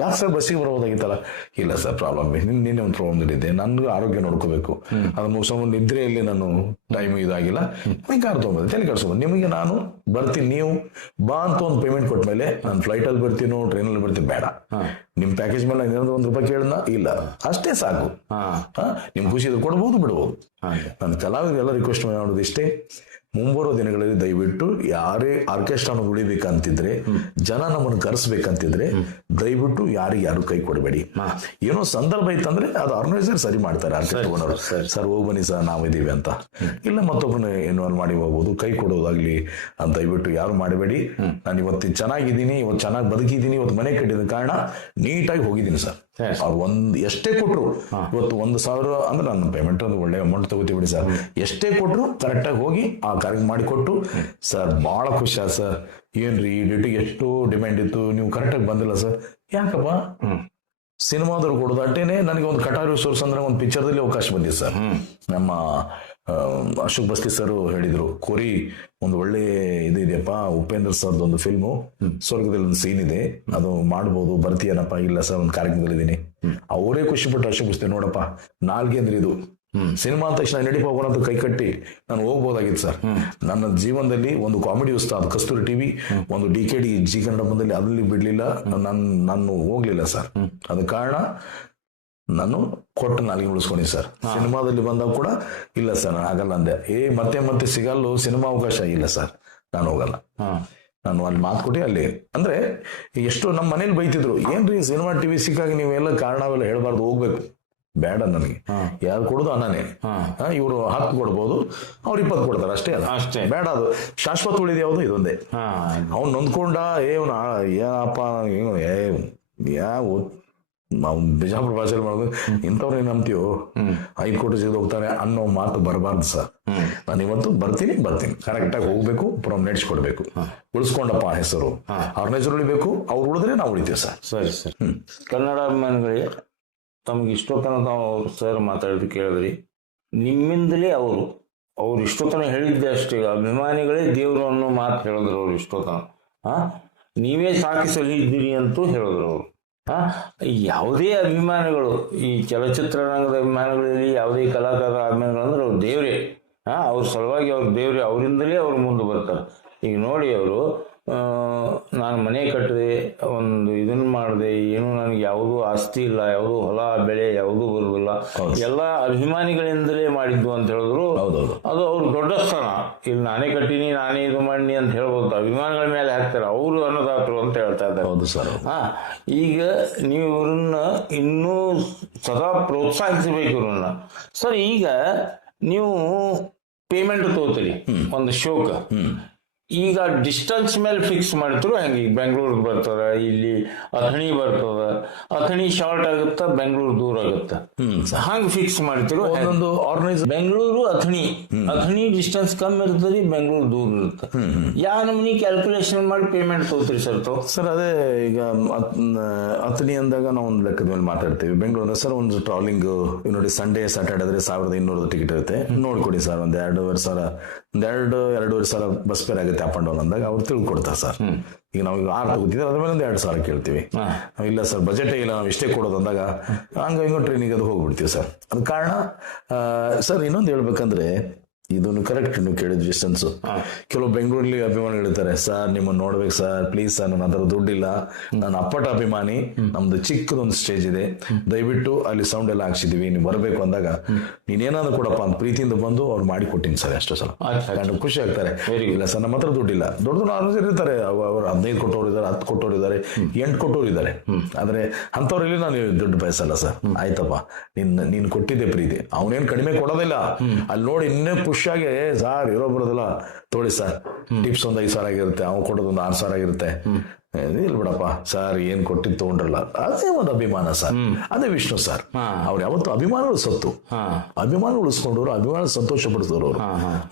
ಯಾಕೆ ಸರ್ ಬಸ್ಸಿಗೆ ಬರಬಹುದಾಗಿತ್ತಲ್ಲ? ಇಲ್ಲ ಸರ್ ಪ್ರಾಬ್ಲಮ್ ನಿನ್ನೆ ಒಂದು ಪ್ರಾಬ್ಲಮ್ ಇದ್ದೆ ನನ್ಗೆ ಆರೋಗ್ಯ ನೋಡ್ಕೋಬೇಕು. ಅದು ಮುಗಿಸೋ ನಿದ್ರೆಯಲ್ಲಿ ನಾನು ಟೈಮ್ ಇದಾಗಿಲ್ಲ. ನಾನು ಕಾರ್ ತೊಗೊಂಬಂದೆ. ತಲೆ ಕಟ್ಸ್ಕೊಂಡು ನಿಮಗೆ ನಾನು ಬರ್ತೀನಿ. ನೀವು ಬಾ ಅಂತ ಒಂದು ಪೇಮೆಂಟ್ ಕೊಟ್ಮೇಲೆ ನಾನು ಫ್ಲೈಟಲ್ಲಿ ಬರ್ತೀನೋ ಟ್ರೈನಲ್ಲಿ ಬರ್ತೀನಿ ಬೇಡ. ನಿಮ್ಮ ಪ್ಯಾಕೇಜ್ ಮೇಲೆ ಏನಾದ್ರು ಒಂದು ರೂಪಾಯಿ ಕೇಳಿದ್ನ ಇಲ್ಲ. ಅಷ್ಟೇ ಸಾಕು. ನಿಮ್ಮ ಖುಷಿ ಇದ್ರೆ ಕೊಡ್ಬೋದು ಬಿಡ್ಬೋದು ನಾನು ನನ್ನ ಕಲಾವಿದರೆಲ್ಲ ರಿಕ್ವೆಸ್ಟ್ ಮಾಡೋದು ಇಷ್ಟೇ ಮುಂಬರುವ ದಿನಗಳಲ್ಲಿ ದಯವಿಟ್ಟು ಯಾರೇ ಆರ್ಕೆಸ್ಟ್ರಾನ ಉಳಿಬೇಕಂತಿದ್ರೆ ಜನ ನಮ್ಮನ್ನು ಕರೆಸ್ಬೇಕಂತಿದ್ರೆ ದಯವಿಟ್ಟು ಯಾರಿಗೆ ಯಾರು ಕೈ ಕೊಡಬೇಡಿ. ಏನೋ ಸಂದರ್ಭ ಇತ್ತಂದ್ರೆ ಅದು ಆರ್ಗನೈಸರ್ ಸರಿ ಮಾಡ್ತಾರೆ ಆರ್ಕೆಸ್ಟ್ರಾ ಓನರ್. ಸರ್ ಹೋಗಿ ಬನ್ನಿ ಸರ್ ನಾವಿದ್ದೀವಿ ಅಂತ. ಇಲ್ಲ ಮತ್ತೊಬ್ಬನ ಇನ್ವಾಲ್ವ್ ಮಾಡಿ ಹೋಗ್ಬೋದು. ಕೈ ಕೊಡೋದಾಗ್ಲಿ ಅಂತ ದಯವಿಟ್ಟು ಯಾರು ಮಾಡಬೇಡಿ. ನಾನು ಇವತ್ತು ಚೆನ್ನಾಗಿದ್ದೀನಿ ಇವತ್ತು ಚೆನ್ನಾಗಿ ಬದುಕಿದ್ದೀನಿ ಇವತ್ತು ಮನೆ ಕಟ್ಟಿದ ಕಾರಣ ನೀಟಾಗಿ ಹೋಗಿದ್ದೀನಿ ಸರ್. ಅವ್ರು ಒಂದು ಎಷ್ಟೇ ಕೊಟ್ಟರು ಇವತ್ತು ಒಂದು ಸಾವಿರ ಅಂದ್ರೆ ನನ್ನ ಪೇಮೆಂಟ್ ಒಂದು ಒಳ್ಳೆ ಅಮೌಂಟ್ ತಗೋತೀವಿ ಬಿಡಿ ಸರ್. ಎಷ್ಟೇ ಕೊಟ್ಟರು ಕರೆಕ್ಟಾಗಿ ಹೋಗಿ ಆ ಕಾರ್ಯ ಮಾಡಿಕೊಟ್ಟು ಸರ್ ಬಹಳ ಖುಷಿ ಸರ್. ಏನ್ರಿ ಈ ಡೇಟಿಗೆ ಎಷ್ಟು ಡಿಮ್ಯಾಂಡ್ ಇತ್ತು. ನೀವು ಕರೆಕ್ಟ್ ಆಗಿ ಬಂದಿಲ್ಲ ಸರ್. ಯಾಕಪ್ಪ? ಸಿನಿಮಾದ್ರು ಕೊಡೋದು ಅಟ್ಟೇನೆ ನನಗೆ ಒಂದು ಕಟಾರಿ ಸೋರ್ಸ್ ಅಂದ್ರೆ ಒಂದು ಪಿಕ್ಚರ್ದಲ್ಲಿ ಅವಕಾಶ ಬಂದಿದೆ ಸರ್. ನಮ್ಮ ಅಶೋಕ್ ಬಸ್ತಿ ಸರ್ ಹೇಳಿದ್ರು ಕೋರಿ ಒಂದು ಒಳ್ಳೆ ಇದು ಇದೆಯಪ್ಪ ಉಪೇಂದ್ರ ಸರ್ದು ಒಂದು ಫಿಲ್ಮು ಸ್ವರ್ಗದಲ್ಲಿ ಒಂದು ಸೀನ್ ಇದೆ. ಅದು ಮಾಡ್ಬೋದು ಬರ್ತೀಯನಪ್ಪ ಇಲ್ಲ ಸರ್ ಒಂದು ಕಾರ್ಯಕ್ರಮದಲ್ಲಿದ್ದೀನಿ. ಅವರೇ ಖುಷಿ ಪಟ್ಟು ಅಶೋಕ್ ಬಸ್ತಿ ನೋಡಪ್ಪ ನಾಲ್ಗೆ ಅಂದ್ರೆ ಇದು ಸಿನಿಮಾ ಅಂದ ತಕ್ಷಣ ನಡಿಪ ಹೋಗೋಣ ಅಂತ ಕೈ ಕಟ್ಟಿ ನಾನು ಹೋಗ್ಬೋದಾಗಿತ್ತು ಸರ್. ನನ್ನ ಜೀವನದಲ್ಲಿ ಒಂದು ಕಾಮಿಡಿ ಉಸ್ತಾದ್ ಕಸ್ತೂರಿ ಟಿವಿ ಒಂದು ಡಿ ಕೆ ಡಿ ಜಿ ಕನ್ನಡದಲ್ಲಿ ಅದರಲ್ಲಿ ಬಿಡ್ಲಿಲ್ಲ. ನಾನು ನಾನು ಹೋಗ್ಲಿಲ್ಲ ಸರ್. ಅದ ಕಾರಣ ನಾನು ಕೊಟ್ಟು ನಾಲಿಗೆ ಉಳಿಸ್ಕೊಂಡಿ ಸರ್. ಸಿನಿಮಾದಲ್ಲಿ ಬಂದಾಗ ಕೂಡ ಇಲ್ಲ ಸರ್ ನಾನು ಆಗಲ್ಲ ಅಂದೆ. ಏ ಮತ್ತೆ ಮತ್ತೆ ಸಿಗಲ್ಲ ಸಿನಿಮಾ ಅವಕಾಶ ಇಲ್ಲ ಸರ್. ನಾನು ಹೋಗಲ್ಲ. ನಾನು ಅಲ್ಲಿ ಮಾತು ಕೊಟ್ಟು ಅಲ್ಲಿ. ಅಂದ್ರೆ ಎಷ್ಟು ನಮ್ಮ ಮನೇಲಿ ಬೈತಿದ್ರು ಏನ್ರಿ ಸಿನಿಮಾ ಟಿವಿ ಸಿಕ್ಕಾಗ ನೀವೆಲ್ಲ ಕಾರಣವೆಲ್ಲ ಹೇಳ್ಬಾರ್ದು ಹೋಗ್ಬೇಕು. ಬೇಡ ನನಗೆ. ಯಾರು ಕೊಡೋದು ಅನ್ನನೇ. ಇವರು ಹತ್ತು ಕೊಡ್ಬೋದು ಅವ್ರು ಇಪ್ಪತ್ತು ಕೊಡ್ತಾರೆ ಅಷ್ಟೇ ಅಲ್ಲ. ಅಷ್ಟೇ. ಬೇಡ ಅದು. ಶಾಶ್ವತ ಉಳಿದ ಯಾವುದು? ಇದೊಂದೇ. ಅವ್ನು ನೊಂದ್ಕೊಂಡ ಏ ಅವ್ನ ಏನಪ್ಪ ಏನು ಏ ಯಾವ ನಾವು ಬಿಜಾಪುರ ಭಾಷೆಯಲ್ಲಿ ಮಾಡೋದು ಇಂಥವ್ರು ಏನ್ ನಂಬ್ತೀವೋ ಐದು ಕೋಟಿ ಸಿಗದು ಹೋಗ್ತಾರೆ ಅನ್ನೋ ಮಾತು ಬರಬಾರ್ದು ಸರ್. ನಾನು ಇವತ್ತು ಬರ್ತೀನಿ ಬರ್ತೀನಿ. ಕರೆಕ್ಟಾಗಿ ಹೋಗ್ಬೇಕು ಪ್ರೋಮ್ ನಡೆಸ್ಕೊಡ್ಬೇಕು ಉಳಿಸ್ಕೊಂಡಪ್ಪ ಹೆಸರು. ಆರ್ಗನೈಸರ್ ಉಳಿಬೇಕು ಅವ್ರು ಉಳಿದ್ರೆ ನಾವು ಉಳಿತೀವಿ ಸರ್. ಸರಿ ಸರ್. ಕನ್ನಡ ಅಭಿಮಾನಿಗಳಿಗೆ ತಮ್ಗೆ ಇಷ್ಟೊತ್ತನ ತಾವು ಅವ್ರು ಸರ್ ಮಾತಾಡಿದ್ದು ಕೇಳಿದ್ರಿ. ನಿಮ್ಮಿಂದಲೇ ಅವರು, ಅವ್ರು ಇಷ್ಟೊತ್ತನ ಹೇಳಿದ್ದೆ ಅಷ್ಟೇ, ಅಭಿಮಾನಿಗಳೇ ದೇವರು ಅನ್ನೋ ಮಾತು ಹೇಳಿದ್ರು ಅವ್ರು ಇಷ್ಟೊತ್ತನ. ಹಾ ನೀವೇ ಸಾಕಿ ಇದ್ದೀರಿ ಅಂತೂ ಹೇಳಿದ್ರು ಅವರು. ಹಾ ಯಾವುದೇ ಅಭಿಮಾನಿಗಳು, ಈ ಚಲಚಿತ್ರರಂಗದ ಅಭಿಮಾನಿಗಳಲ್ಲಿ ಯಾವುದೇ ಕಲಾಕಾರರ ಅಭಿಮಾನಿಗಳು ಅಂದ್ರೆ ಅವ್ರು ದೇವ್ರೆ. ಹಾ ಅವ್ರ ಸಲುವಾಗಿ ಅವ್ರ ದೇವ್ರೆ, ಅವರಿಂದಲೇ ಅವ್ರು ಮುಂದೆ ಬರ್ತಾರೆ. ಈಗ ನೋಡಿ ಅವರು ನಾನು ಮನೆ ಕಟ್ಟಿದೆ ಒಂದು ಇದನ್ನ ಮಾಡಿದೆ ಏನು ನನಗೆ ಯಾವುದೂ ಆಸ್ತಿ ಇಲ್ಲ ಯಾವುದೂ ಹೊಲ ಬೆಳೆ ಯಾವುದೂ ಬರುವುದಿಲ್ಲ ಎಲ್ಲ ಅಭಿಮಾನಿಗಳಿಂದಲೇ ಮಾಡಿದ್ದು ಅಂತ ಹೇಳಿದ್ರು. ಅದು ಅವ್ರ ದೊಡ್ಡ ಸ್ಥಾನ. ಇಲ್ಲಿ ನಾನೇ ಕಟ್ಟಿನಿ ನಾನೇ ಇದು ಮಾಡಿ ಅಂತ ಹೇಳ್ಬೋದು. ಅಭಿಮಾನಿಗಳ ಮೇಲೆ ಹಾಕ್ತಾರೆ. ಅವರು ಅನ್ನದಾತರು ಅಂತ ಹೇಳ್ತಾ ಇದ್ದಾರೆ. ಹೌದು ಸರ್ ಹಾ ಈಗ ನೀವು ಇವ್ರನ್ನ ಇನ್ನೂ ಸದಾ ಪ್ರೋತ್ಸಾಹಿಸಬೇಕು ಇವ್ರನ್ನ. ಸರ್ ಈಗ ನೀವು ಪೇಮೆಂಟ್ ತಗೋತೀರಿ. ಒಂದು ಶೋಕ. ಈಗ ಡಿಸ್ಟೆನ್ಸ್ ಮೇಲೆ ಫಿಕ್ಸ್ ಮಾಡ್ತಿರೋ ಹೆಂಗೆ? ಈಗ ಬೆಂಗಳೂರಿಗೆ ಬರ್ತದ ಇಲ್ಲಿ ಅಥಣಿ ಬರ್ತದ. ಅಥಣಿ ಶಾರ್ಟ್ ಆಗುತ್ತಾ ಬೆಂಗಳೂರು ದೂರ ಆಗುತ್ತಾ? ಹಂಗೆ ಫಿಕ್ಸ್ ಮಾಡ್ತಿರೋ? ಒಂದೊಂದು ಆರ್ಗನೈಸರ್ ಬೆಂಗಳೂರು ಅಥಣಿ. ಅಥಣಿ ಡಿಸ್ಟೆನ್ಸ್ ಕಮ್ಮಿ ಇರ್ತದೆ ಬೆಂಗಳೂರು ದೂರ ಇರುತ್ತೆ. ಯಾವ ನಮ್ನಿ ಕ್ಯಾಲ್ಕುಲೇಷನ್ ಮಾಡಿ ಪೇಮೆಂಟ್ ತಗೋತೀರಿ ಸರ್ ತೋ ಸರ್ ಅದೇ ಈಗ ಅಥಣಿ ಅಂದಾಗ ನಾವು ಒಂದು ಲೆಕ್ಕದ ಮೇಲೆ ಮಾತಾಡ್ತೀವಿ. ಬೆಂಗಳೂರು ಸರ್ ಒಂದು ಟ್ರಾವೆಲಿಂಗ್ ನೋಡಿ ಸಂಡೇ ಸ್ಯಾಟರ್ಡೆ ಆದ್ರೆ ಸಾವಿರದ ಇನ್ನೂರು ಟಿಕೆಟ್ ಇರುತ್ತೆ. ನೋಡ್ಕೊಡಿ ಸರ್ ಒಂದ್ ಎರಡೂವರೆ ಸಾವಿರ ಒಂದ್ ಎರಡು ಎರಡೂವರೆ ಸಾವಿರ ಬಸ್ ಫೇರ್ ಆಗುತ್ತೆ ಅಪ್ ಅಂಡ್ ಡೌನ್ ಅಂದಾಗ ಅವ್ರು ತಿಳ್ಕೊಡ್ತಾರೆ ಸರ್. ಈಗ ನಾವು ಈಗ ಆರು ತಗೋತಿದ್ರೆ ಅದ್ರ ಮೇಲೆ ಒಂದು ಎರಡು ಸಾವಿರ ಕೇಳ್ತೀವಿ. ಇಲ್ಲ ಸರ್ ಬಜೆಟೇ ಇಲ್ಲ ನಾವು ಇಷ್ಟೇ ಕೊಡೋದು ಅಂದಾಗ ಹಂಗ ಹಿಂಗೋ ಟ್ರೈನಿಗೆ ಅದು ಹೋಗ್ಬಿಡ್ತೀವಿ ಸರ್. ಅದ ಕಾರಣ ಸರ್ ಇನ್ನೊಂದು ಹೇಳ್ಬೇಕಂದ್ರೆ ಇದನ್ನು ಕರೆಕ್ಟ್ ನೀವು ಕೇಳಿದ ಡಿಸ್ಟೆನ್ಸ್ ಕೆಲವು ಬೆಂಗಳೂರಲ್ಲಿ ಅಭಿಮಾನಿಗಳು ಹೇಳ್ತಾರೆ ಸರ್ ನಿಮ್ಮನ್ನ ನೋಡ್ಬೇಕು ಸರ್ ಪ್ಲೀಸ್ ಸರ್ ನನ್ನ ಹತ್ರ ದುಡ್ಡಿಲ್ಲ. ನಾನು ಅಪ್ಪಟ ಅಭಿಮಾನಿ. ನಮ್ದು ಚಿಕ್ಕದೊಂದು ಸ್ಟೇಜ್ ಇದೆ. ದಯವಿಟ್ಟು ಅಲ್ಲಿ ಸೌಂಡ್ ಎಲ್ಲ ಹಾಕ್ಸಿದೀವಿ ನೀವು ಬರಬೇಕು ಅಂದಾಗ. ನೀನೇನಾದ್ರು ಕೊಡಪ್ಪ ಅಂತ ಪ್ರೀತಿಯಿಂದ ಬಂದು ಅವ್ರು ಮಾಡಿ ಕೊಟ್ಟಿನಿ ಸರ್. ಅಷ್ಟೇ ಸಲ. ಖುಷಿ ಆಗ್ತಾರೆ. ಇಲ್ಲ ಸರ್ ನಮ್ಮ ಹತ್ರ ದುಡ್ಡಿಲ್ಲ. ದೊಡ್ಡ ದೊಡ್ಡ ಇರ್ತಾರೆ. ಅವರು ಹದಿನೈದು ಕೊಟ್ಟವ್ರು ಇದ್ದಾರೆ ಹತ್ತು ಕೊಟ್ಟವ್ರು ಇದ್ದಾರೆ ಎಂಟು ಕೊಟ್ಟವ್ರು ಇದ್ದಾರೆ. ಆದ್ರೆ ಅಂಥವ್ರಲ್ಲಿ ನಾನು ದುಡ್ಡು ಬಯಸಲ್ಲ ಸರ್. ಆಯ್ತಪ್ಪ. ನಿನ್ ನೀನ್ ಕೊಟ್ಟಿದ್ದೆ ಪ್ರೀತಿ. ಅವನೇನ್ ಕಡಿಮೆ ಕೊಡೋದಿಲ್ಲ. ಅಲ್ಲಿ ನೋಡಿ ಇನ್ನೇ ಖುಷಿಯಾಗಿ ಸಾರ್ ಇರೋ ಬರೋದಿಲ್ಲ. ತೋಳಿ ಸರ್. ಟಿಪ್ಸ್ ಒಂದ್ ಐದು ಸಾವಿರ ಆಗಿರುತ್ತೆ. ಅವ್ನು ಕೊಡೋದು ಒಂದು ಆರು ಸಾವಿರ ಆಗಿರುತ್ತೆ. ಇಲ್ಲ ಬಿಡಪ್ಪ. ಸರ್ ಏನ್ ಕೊಟ್ಟಿದ್ದು ತಗೊಂಡ್ರಲ್ಲ. ಅದೇ ಒಂದು ಅಭಿಮಾನ ಸರ್. ಅದೇ ವಿಷ್ಣು ಸರ್. ಅವ್ರು ಯಾವತ್ತು ಅಭಿಮಾನಗಳು ಸತ್ತು. ಅಭಿಮಾನ ಉಳಿಸ್ಕೊಂಡವ್ರು ಅಭಿಮಾನ ಸಂತೋಷ ಪಡಿಸಿದವರು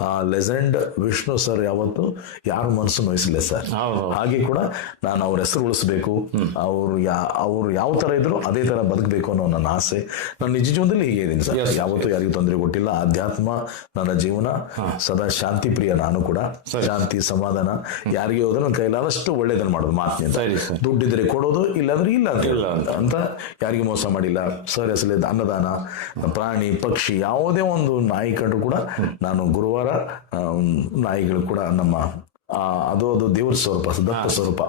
ಆ ಲೆಜೆಂಡ್ ವಿಷ್ಣು ಸರ್ ಯಾವತ್ತು ಯಾರ ಮನಸ್ಸು ನೋಯಿಸಲಿಲ್ಲ ಸರ್. ಹಾಗೆ ಕೂಡ ನಾನು ಅವ್ರ ಹೆಸರು ಉಳಿಸ್ಬೇಕು. ಅವ್ರು ಯಾ ಅವ್ರು ಯಾವ ತರ ಇದ್ರು ಅದೇ ತರ ಬದುಕಬೇಕು ಅನ್ನೋ ನನ್ನ ಆಸೆ. ನನ್ನ ನಿಜ ಜೀವನದಲ್ಲಿ ಹೀಗೆ ಇದ್ದೀನಿ ಸರ್. ಯಾವತ್ತೂ ಯಾರಿಗೂ ತೊಂದರೆ ಕೊಟ್ಟಿಲ್ಲ. ಅಧ್ಯಾತ್ಮ ನನ್ನ ಜೀವನ ಸದಾ ಶಾಂತಿ ಪ್ರಿಯ ನಾನು ಕೂಡ. ಶಾಂತಿ ಸಮಾಧಾನ. ಯಾರಿಗೆ ಹೋದ್ರೆ ನನ್ನ ಕೈಲಾದಷ್ಟು ಒಳ್ಳೇದನ್ನ ಮಾಡೋದು ಮಾತಿನಿಂದ ಸರಿ, ಸರ್. ದುಡ್ಡಿದ್ರೆ ಕೊಡೋದು ಇಲ್ಲಾಂದ್ರೆ ಇಲ್ಲ ಅಂತ. ಇಲ್ಲ ಅಂತ. ಯಾರಿಗೂ ಮೋಸ ಮಾಡಿಲ್ಲ. ಸರ್ ಅಸಲಿ ಅನ್ನದಾನ ಪ್ರಾಣಿ ಪಕ್ಷಿ ಯಾವುದೇ ಒಂದು ನಾಯಿ ಕಂಡ್ರು ಕೂಡ ನಾನು ಗುರುವಾರ ನಾಯಿಗಳು ಕೂಡ ನಮ್ಮ ಆ, ಅದು ಅದು ದೇವ್ರ ಸ್ವರೂಪ ದತ್ತ ಸ್ವರೂಪ.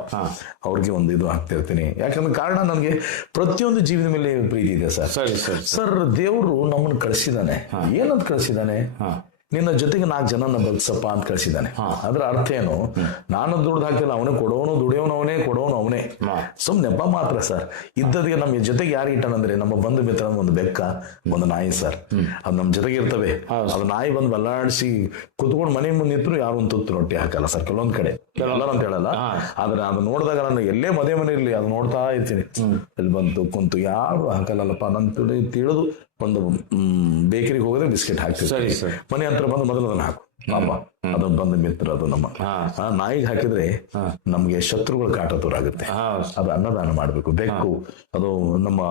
ಅವ್ರಿಗೆ ಒಂದು ಇದು ಹಾಕ್ತಿರ್ತೀನಿ. ಯಾಕಂದ್ರೆ ಕಾರಣ ನನಗೆ ಪ್ರತಿಯೊಂದು ಜೀವನ ಮೇಲೆ ಪ್ರೀತಿ ಇದೆ ಸರ್. ಸರಿ ಸರಿ ಸರ್. ದೇವರು ನಮ್ಮನ್ನು ಕಳಿಸಿದಾನೆ ಏನಂತ ಕಳಿಸಿದಾನೆ ನಿನ್ನ ಜೊತೆಗೆ ನಾಲ್ಕು ಜನನ ಬದುಕ್ಸಪ್ಪ ಅಂತ ಕಳಿಸಿದ್ದಾನೆ. ಅದ್ರ ಅರ್ಥ ಏನು? ನಾನು ದುಡ್ದು ಹಾಕಿಲ್ಲ ಅವನೇ ಕೊಡೋನು ದುಡಿಯೋನು ಅವನೇ ಕೊಡೋನು ಅವನೇ. ಸುಮ್ ನೆಪ ಮಾತ್ರ ಸರ್. ಇದ್ದದಿಗೆ ನಮ್ಮ ಜೊತೆಗೆ ಯಾರು ಇಟ್ಟಾನಂದ್ರೆ ನಮ್ಮ ಬಂಧು ಮಿತ್ರ ಒಂದು ಬೆಕ್ಕ ಒಂದು ನಾಯಿ ಸರ್. ಅದು ನಮ್ಮ ಜೊತೆಗೆ ಇರ್ತವೆ. ಅದು ನಾಯಿ ಬಂದು ಬಲ್ಲಾಡಿಸಿ ಕುತ್ಕೊಂಡು ಮನೆ ಮುಂದೆ ನಿಂತರು ಯಾರು ಒಂದು ತುತ್ತು ರೊಟ್ಟಿ ಹಾಕಲ್ಲ ಸರ್ ಕೆಲವೊಂದ್ ಕಡೆ. ಎಲ್ಲರೂ ಅಂತ ಹೇಳಲ್ಲ. ಆದ್ರೆ ಅದು ನೋಡಿದಾಗ ನಾನು ಎಲ್ಲೇ ಮದುವೆ ಮನೆ ಇರ್ಲಿ ಅದು ನೋಡ್ತಾ ಇರ್ತೀನಿ. ಅಲ್ಲಿ ಬಂತು ಕುಂತು ಯಾರು ಹಾಕಲ್ಲಪ್ಪ ನನ್ ತಿಳಿ ತಿಳಿದು ಒಂದು ಬೇಕರಿಗೆ ಹೋಗಿದ್ರೆ ಬಿಸ್ಕೆಟ್ ಹಾಕ್ತೀವಿ ಸರಿ, ಸರ್. ಮನೆ ಹತ್ರ ಬಂದು ಮೊದಲು ಅದನ್ನ ಹಾಕು. ಪಾಪ ಅದು ಬಂದ ಮಿತ್ರ ಅದು ನಮ್ಮ. ನಾಯಿಗೆ ಹಾಕಿದ್ರೆ ನಮ್ಗೆ ಶತ್ರುಗಳು ಕಾಟ ದೂರ ಆಗುತ್ತೆ ಅದು ಅನ್ನದಾನ ಮಾಡಬೇಕು. ಬೆಕ್ಕು ಅದು ನಮ್ಮ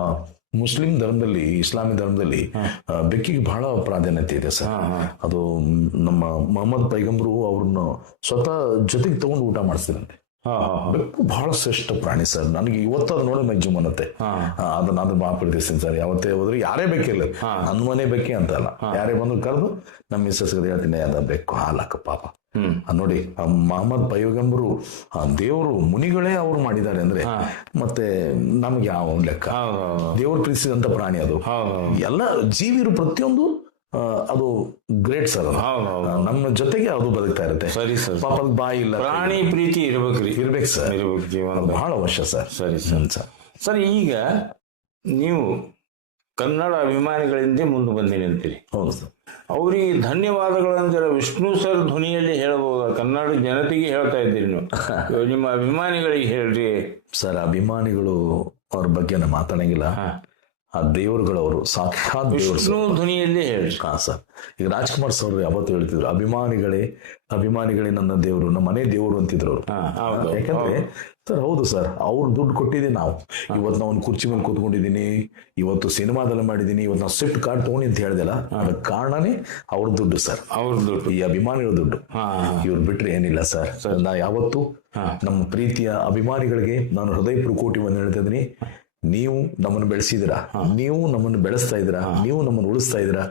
ಮುಸ್ಲಿಂ ಧರ್ಮದಲ್ಲಿ ಇಸ್ಲಾಮಿ ಧರ್ಮದಲ್ಲಿ ಬೆಕ್ಕಿಗೆ ಬಹಳ ಪ್ರಾಧಾನ್ಯತೆ ಇದೆ ಸರ್. ಅದು ನಮ್ಮ ಮೊಹಮ್ಮದ್ ಪೈಗಂಬರು ಅವ್ರನ್ನ ಸ್ವತಃ ಜೊತೆಗೆ ತಗೊಂಡು ಊಟ ಮಾಡಿಸ್ತಿರಂತೆ ಬೆಕ್ಕು ಬಹಳ ಶ್ರೇಷ್ಠ ಪ್ರಾಣಿ ಸರ್. ನನಗೆ ಇವತ್ತು ಅದು ನೋಡಿ ಮೈ ಜುಮ್ ಅನ್ನತ್ತೆ ಅದನ್ನ ಅದು ಬಾ ಪ್ರೀತಿಸ್ತೀನಿ ಸರ್. ಯಾವತ್ತೇ ಹೋದ್ರೆ ಯಾರೇ ಬೇಕಿಲ್ಲ. ನನ್ನ ಮನೆ ಅಂತ ಅಲ್ಲ. ಯಾರೇ ಬಂದ್ರು ಕರೆದು ನಮ್ಮ ಮಿಸ್ಸಸ್ ಹೇಳ್ತೀನಿ ಅದ ಬೆಕ್ಕು ಹಾಲಕ್ಕ ಪಾಪ. ನೋಡಿ ಆ ಮಹಮ್ಮದ್ ಪೈಗಂಬರು ಆ ದೇವರು ಮುನಿಗಳೇ ಅವ್ರು ಮಾಡಿದ್ದಾರೆ ಅಂದ್ರೆ ಮತ್ತೆ ನಮ್ಗೆ ಯಾವ ಲೆಕ್ಕ? ದೇವರು ಪ್ರೀತಿಸಿದಂತ ಪ್ರಾಣಿ ಅದು. ಎಲ್ಲ ಜೀವಿರು ಪ್ರತಿಯೊಂದು ಅದು ಗ್ರೇಟ್ ಸರ್ ನಮ್ಮ ಜೊತೆಗೆ ಅದು ಬದುಕ್ತಾ ಇರುತ್ತೆ. ಸರಿ ಸರ್. ಪಾಪ ಬಾಯಿ ಇಲ್ಲ. ಪ್ರಾಣಿ ಪ್ರೀತಿ ಇರ್ಬೇಕ್ರಿ ಇರ್ಬೇಕು ಸರ್ ಇರ್ಬೇಕು ಜೀವನ ಬಹಳ ವರ್ಷ ಸರ್ ಸರಿ. ಸರ್ ಸರ್ ಈಗ ನೀವು ಕನ್ನಡ ಅಭಿಮಾನಿಗಳಿಂದ ಮುಂದೆ ಬಂದೀನಿ ಅಂತೀರಿ. ಹೌದು ಸರ್ ಅವ್ರಿಗೆ ಧನ್ಯವಾದಗಳಂದ್ರೆ ವಿಷ್ಣು ಸರ್ ಧ್ವನಿಯಲ್ಲಿ ಹೇಳಬಹುದ ಕನ್ನಡ ಜನತೆಗೆ ಹೇಳ್ತಾ ಇದ್ದೀರಿ ನೀವು. ನಿಮ್ಮ ಅಭಿಮಾನಿಗಳಿಗೆ ಹೇಳ್ರಿ. ಸರ್ ಅಭಿಮಾನಿಗಳು ಅವ್ರ ಬಗ್ಗೆ ನಾನು ಮಾತಾಡಂಗಿಲ್ಲ. ಆ ದೇವರುಗಳವರು ಸಾಕ್ಷಾತ್ ದೇವರು ವಿಷ್ಣು ಧ್ವನಿಯಲ್ಲಿ ಹೇಳಿ ಹಾ ಸರ್. ಈಗ ರಾಜ್ಕುಮಾರ್ ಸರ್ ಯಾವತ್ತು ಹೇಳ್ತಿದ್ರು ಅಭಿಮಾನಿಗಳೇ ಅಭಿಮಾನಿಗಳೇ ನನ್ನ ದೇವರು ನಮ್ಮ ಮನೆ ದೇವರು ಅಂತಿದ್ರು ಅವರು. ಹೌದು, ಯಾಕಂದ್ರೆ ಸರ್ ಹೌದು ಸರ್ ಅವ್ರು ದುಡ್ಡು ಕೊಟ್ಟಿದ್ದೀವಿ ನಾವು. ಇವತ್ತು ನಾವು ಒಂದು ಕುರ್ಚಿ ಮೇಲೆ ಕೂತ್ಕೊಂಡಿದ್ದೀನಿ ಇವತ್ತು ಸಿನಿಮಾದಲ್ಲಿ ಮಾಡಿದ್ದೀನಿ ಇವತ್ತು ನಾವು ಸ್ವಿಫ್ಟ್ ಕಾರ್ಡ್ ತಗೊಂಡಿ ಅಂತ ಹೇಳ್ದಲ್ಲ ಅದಕ್ಕೆ ಕಾರಣನೇ ಅವ್ರ ದುಡ್ಡು ಸರ್. ಅವ್ರ ದುಡ್ಡು. ಈ ಅಭಿಮಾನಿಗಳ ದುಡ್ಡು. ಹಾ ಇವ್ರು ಬಿಟ್ರೆ ಏನಿಲ್ಲ ಸರ್. ನಾ ಯಾವತ್ತು ನಮ್ಮ ಪ್ರೀತಿಯ ಅಭಿಮಾನಿಗಳಿಗೆ ನಾನು ಹೃದಯ ಕೋಟಿ ಒಂದು ಹೇಳ್ತಾ ಇದೀನಿ ನೀವು ನಮ್ಮನ್ನು ಬೆಳೆಸಿದಿರಾ ನೀವು ನಮ್ಮನ್ನು ಬೆಳೆಸ್ತಾ ಇದ್ದೀರಾ? ನೀವು ನಮ್ಮನ್ನು ಉಳಿಸ್ತಾ ಇದ್ದೀರಾ?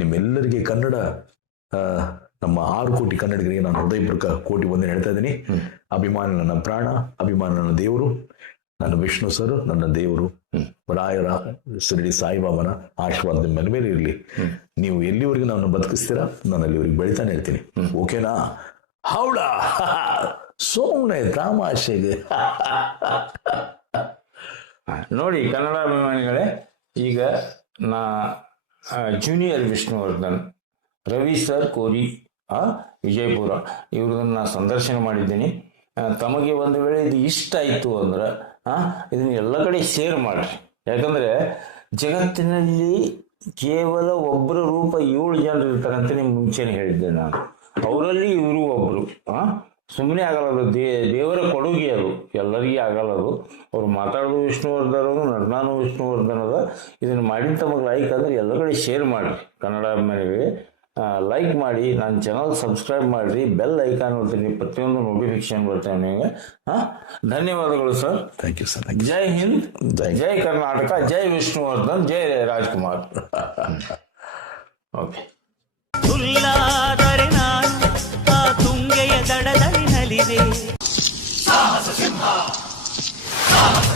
ನಿಮ್ಮೆಲ್ಲರಿಗೆ ಕನ್ನಡ ನಮ್ಮ ಆರು ಕೋಟಿ ಕನ್ನಡಿಗರಿಗೆ ನಾನು ಹೃದಯಪೂರ್ವಕ ಕೋಟಿ ಬಂದು ಹೇಳ್ತಾ ಇದ್ದೀನಿ. ಅಭಿಮಾನ ನನ್ನ ಪ್ರಾಣ ಅಭಿಮಾನ ನನ್ನ ದೇವರು ನನ್ನ ವಿಷ್ಣು ಸರ್ ನನ್ನ ದೇವರು ರಾಯರ ಶಿರಡಿ ಸಾಯಿಬಾಬನ ಆಶೀರ್ವಾದ ನಿಮ್ಮ ಮೇಲೆ ಮೇಲೆ ಇರಲಿ. ನೀವು ಎಲ್ಲಿವರೆಗೂ ನಾನು ಬದುಕಿಸ್ತೀರಾ? ನಾನು ಅಲ್ಲಿವರೆಗೆ ಬೆಳಿತಾನೆ ಇರ್ತೀನಿ. ಓಕೆನಾ? ಹೌಡಾ ಸೋಮನೆ ತಮಾಷೆಗೆ. ನೋಡಿ ಕನ್ನಡ ಅಭಿಮಾನಿಗಳೇ ಈಗ ನಾ ಜೂನಿಯರ್ ವಿಷ್ಣುವರ್ಧನ್ ರವಿ ಸರ್ ಕೋರಿ ಆ, ವಿಜಯಪುರ ಇವ್ರನ್ನ ಸಂದರ್ಶನ ಮಾಡಿದ್ದೀನಿ. ತಮಗೆ ಒಂದು ವೇಳೆ ಇದು ಇಷ್ಟ ಆಯಿತು ಅಂದ್ರೆ ಆ, ಇದನ್ನ ಎಲ್ಲ ಕಡೆ ಶೇರ್ ಮಾಡ್ರಿ. ಯಾಕಂದ್ರೆ ಜಗತ್ತಿನಲ್ಲಿ ಕೇವಲ ಒಬ್ಬರ ರೂಪ ಏಳು ಜನರು ಇರ್ತಾರಂತ ಮುಂಚೆನೆ ಹೇಳಿದ್ದೆ ನಾನು. ಅವರಲ್ಲಿ ಇವರು ಒಬ್ರು ಆ. ಸುಮ್ಮನೆ ಆಗಲ್ಲ ಅದು ದೇ ದೇವರ ಕೊಡುಗೆ ಅದು. ಎಲ್ಲರಿಗೂ ಆಗಲ್ಲ ಅದು ಅವ್ರು ಮಾತಾಡೋದು ವಿಷ್ಣುವರ್ಧನ ಅದು ನಟನಾನು ವಿಷ್ಣುವರ್ಧನ್ ಅದ ಇದನ್ನು ಮಾಡಿದ ತಮಗೆ ಲೈಕ್ ಅಂದರೆ ಎಲ್ಲ ಕಡೆ ಶೇರ್ ಮಾಡಿರಿ. ಕನ್ನಡ ಅಭಿಮಾನಿಗಳಿಗೆ ಲೈಕ್ ಮಾಡಿ ನನ್ನ ಚಾನಲ್ ಸಬ್ಸ್ಕ್ರೈಬ್ ಮಾಡಿರಿ. ಬೆಲ್ ಐಕಾನ್ ಬರ್ತೀನಿ ಪ್ರತಿಯೊಂದು ನೋಟಿಫಿಕೇಶನ್ ಬರ್ತೇನೆ ನಿಮಗೆ. ಹಾಂ? ಧನ್ಯವಾದಗಳು ಸರ್ ಥ್ಯಾಂಕ್ ಯು ಸರ್ ಜೈ ಹಿಂದ್ ಜೈ ಜೈ ಕರ್ನಾಟಕ ಜೈ ವಿಷ್ಣುವರ್ಧನ್ ಜೈ ರಾಜ್ಕುಮಾರ್. ಓಕೆ ತುಂಗೆಯ ನಾನು 大是天下，大。